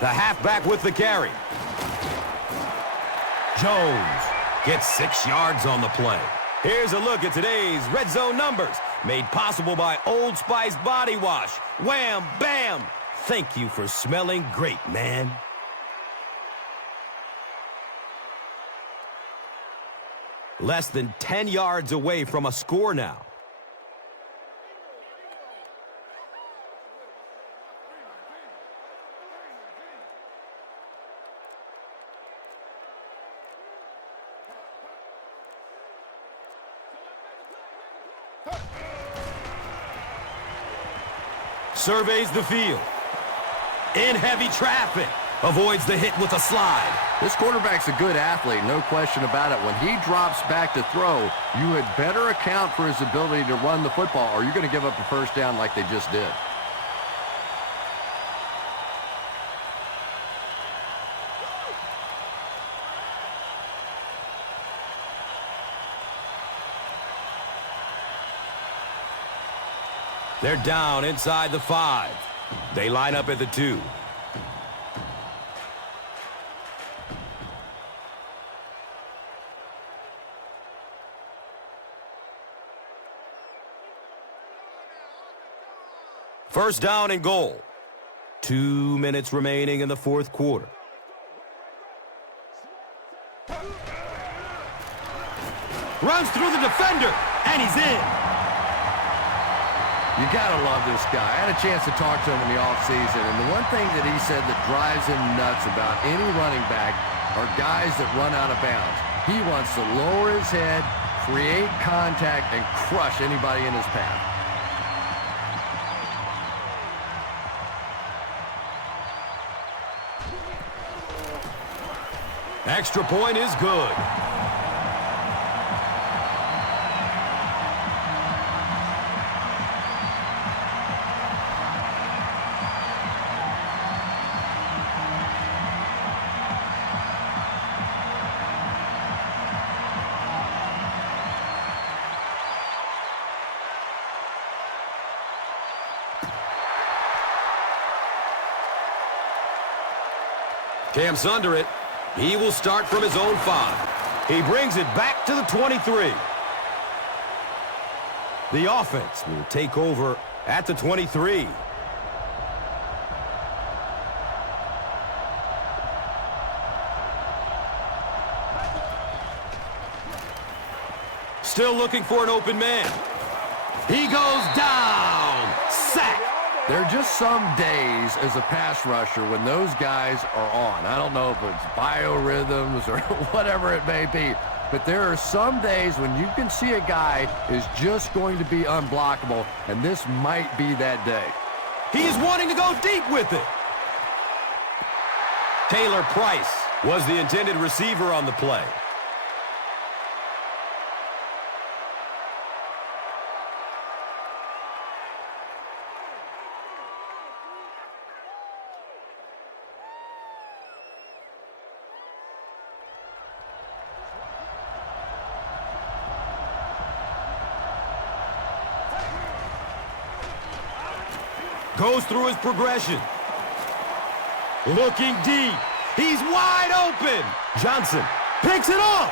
The halfback with the carry. Jones gets 6 yards on the play. Here's a look at today's red zone numbers, made possible by Old Spice Body Wash. Wham, bam! Thank you for smelling great, man. Less than 10 yards away from a score now. Surveys the field. In heavy traffic. Avoids the hit with a slide. This quarterback's a good athlete, no question about it. When he drops back to throw, you had better account for his ability to run the football, or you're going to give up a first down like they just did. They're down inside the 5. They line up at the 2. First down and goal. 2 minutes remaining in the fourth quarter. Runs through the defender, and he's in. You got to love this guy. I had a chance to talk to him in the offseason, and the one thing that he said that drives him nuts about any running back are guys that run out of bounds. He wants to lower his head, create contact, and crush anybody in his path. Extra point is good. Cam's under it. He will start from his own 5. He brings it back to the 23. The offense will take over at the 23. Still looking for an open man. He goes down. Sack. There are just some days as a pass rusher when those guys are on. I don't know if it's biorhythms or whatever it may be, but there are some days when you can see a guy is just going to be unblockable, and this might be that day. He is wanting to go deep with it. Taylor Price was the intended receiver on the play. Goes through his progression. Looking deep. He's wide open. Johnson picks it off.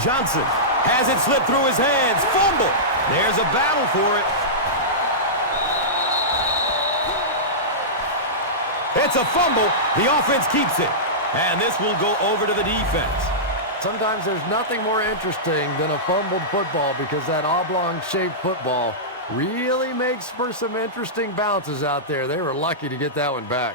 Johnson has it slip through his hands. Fumble. There's a battle for it. It's a fumble. The offense keeps it. And this will go over to the defense. Sometimes there's nothing more interesting than a fumbled football because that oblong-shaped football really makes for some interesting bounces out there. They were lucky to get that one back.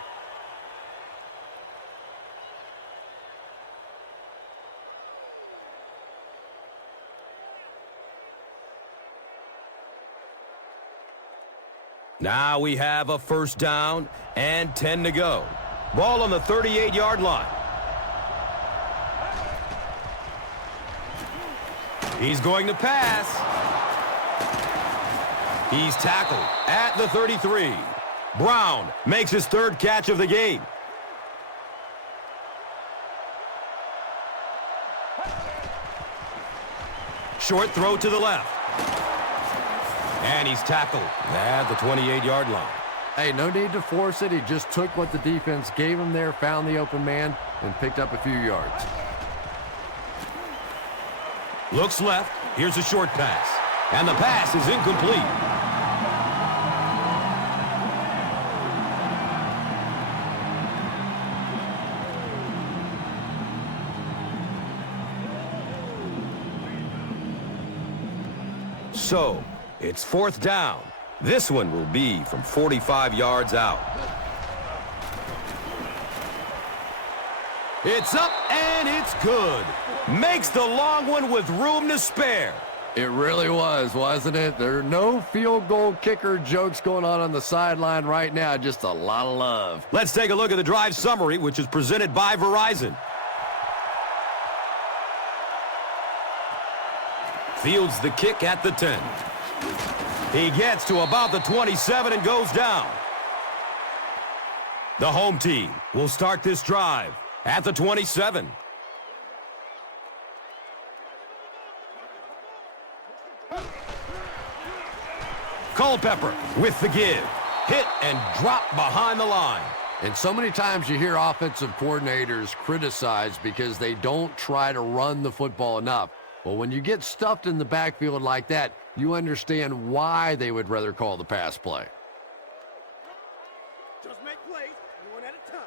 Now we have a first down and 10 to go. Ball on the 38-yard line. He's going to pass. He's tackled at the 33. Brown makes his 3rd catch of the game. Short throw to the left. And he's tackled at the 28-yard line. Hey, no need to force it. He just took what the defense gave him there, found the open man, and picked up a few yards. Looks left. Here's a short pass. And the pass is incomplete. So, it's 4th down. This one will be from 45 yards out. It's up and it's good. Makes the long one with room to spare. It really was, wasn't it? There are no field goal kicker jokes going on the sideline right now. Just a lot of love. Let's take a look at the drive summary, which is presented by Verizon. Fields the kick at the 10. He gets to about the 27 and goes down. The home team will start this drive at the 27. Culpepper with the give. Hit and drop behind the line. And so many times you hear offensive coordinators criticized because they don't try to run the football enough. Well, when you get stuffed in the backfield like that, you understand why they would rather call the pass play. Just make plays, one at a time.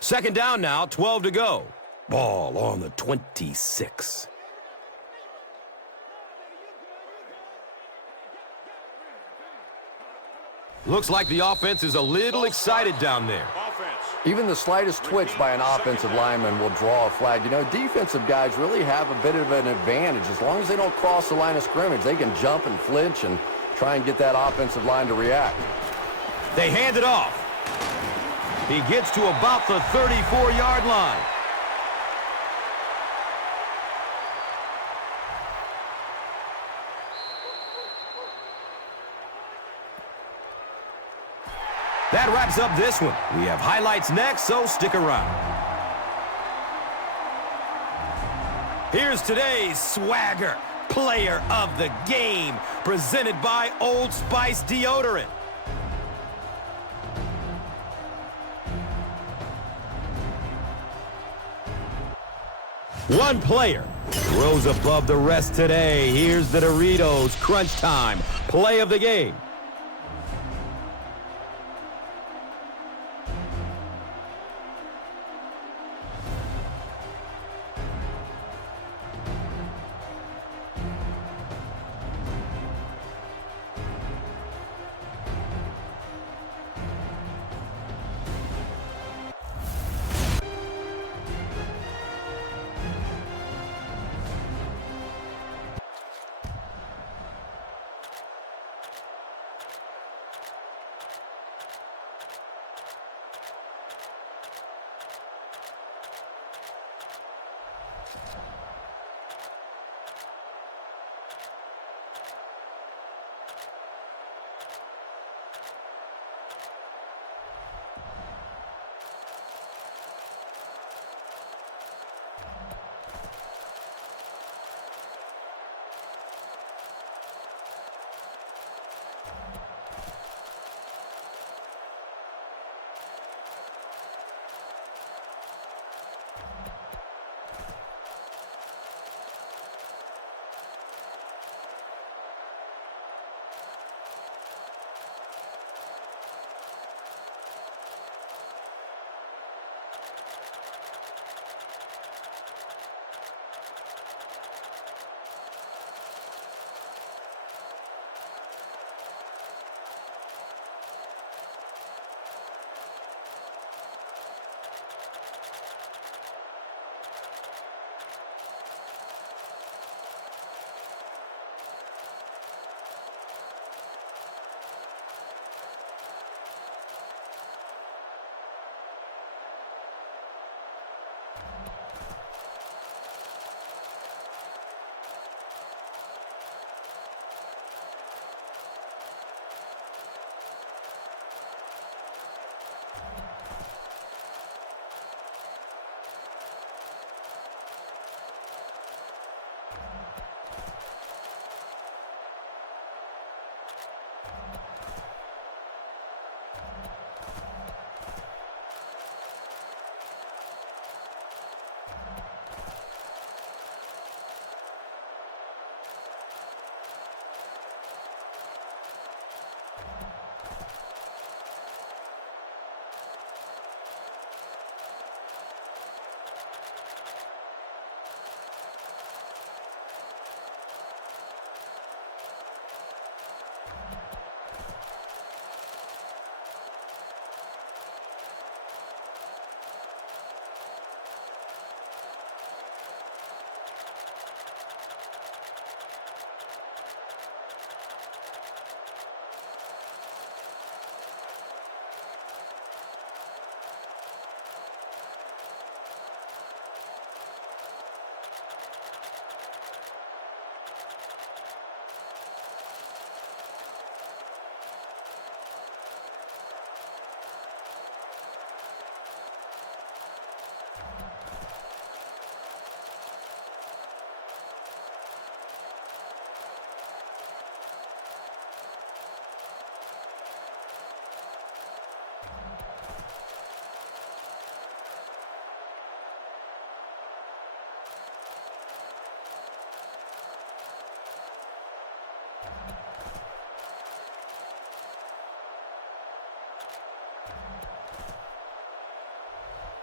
Second down now, 12 to go. Ball on the 26. Looks like the offense is a little excited down there. Even the slightest twitch by an offensive lineman will draw a flag. You know, defensive guys really have a bit of an advantage. As long as they don't cross the line of scrimmage, they can jump and flinch and try and get that offensive line to react. They hand it off. He gets to about the 34-yard line. That wraps up this one. We have highlights next, so stick around. Here's today's swagger player of the game, presented by Old Spice Deodorant. One player rose above the rest today. Here's the Doritos Crunch Time play of the game.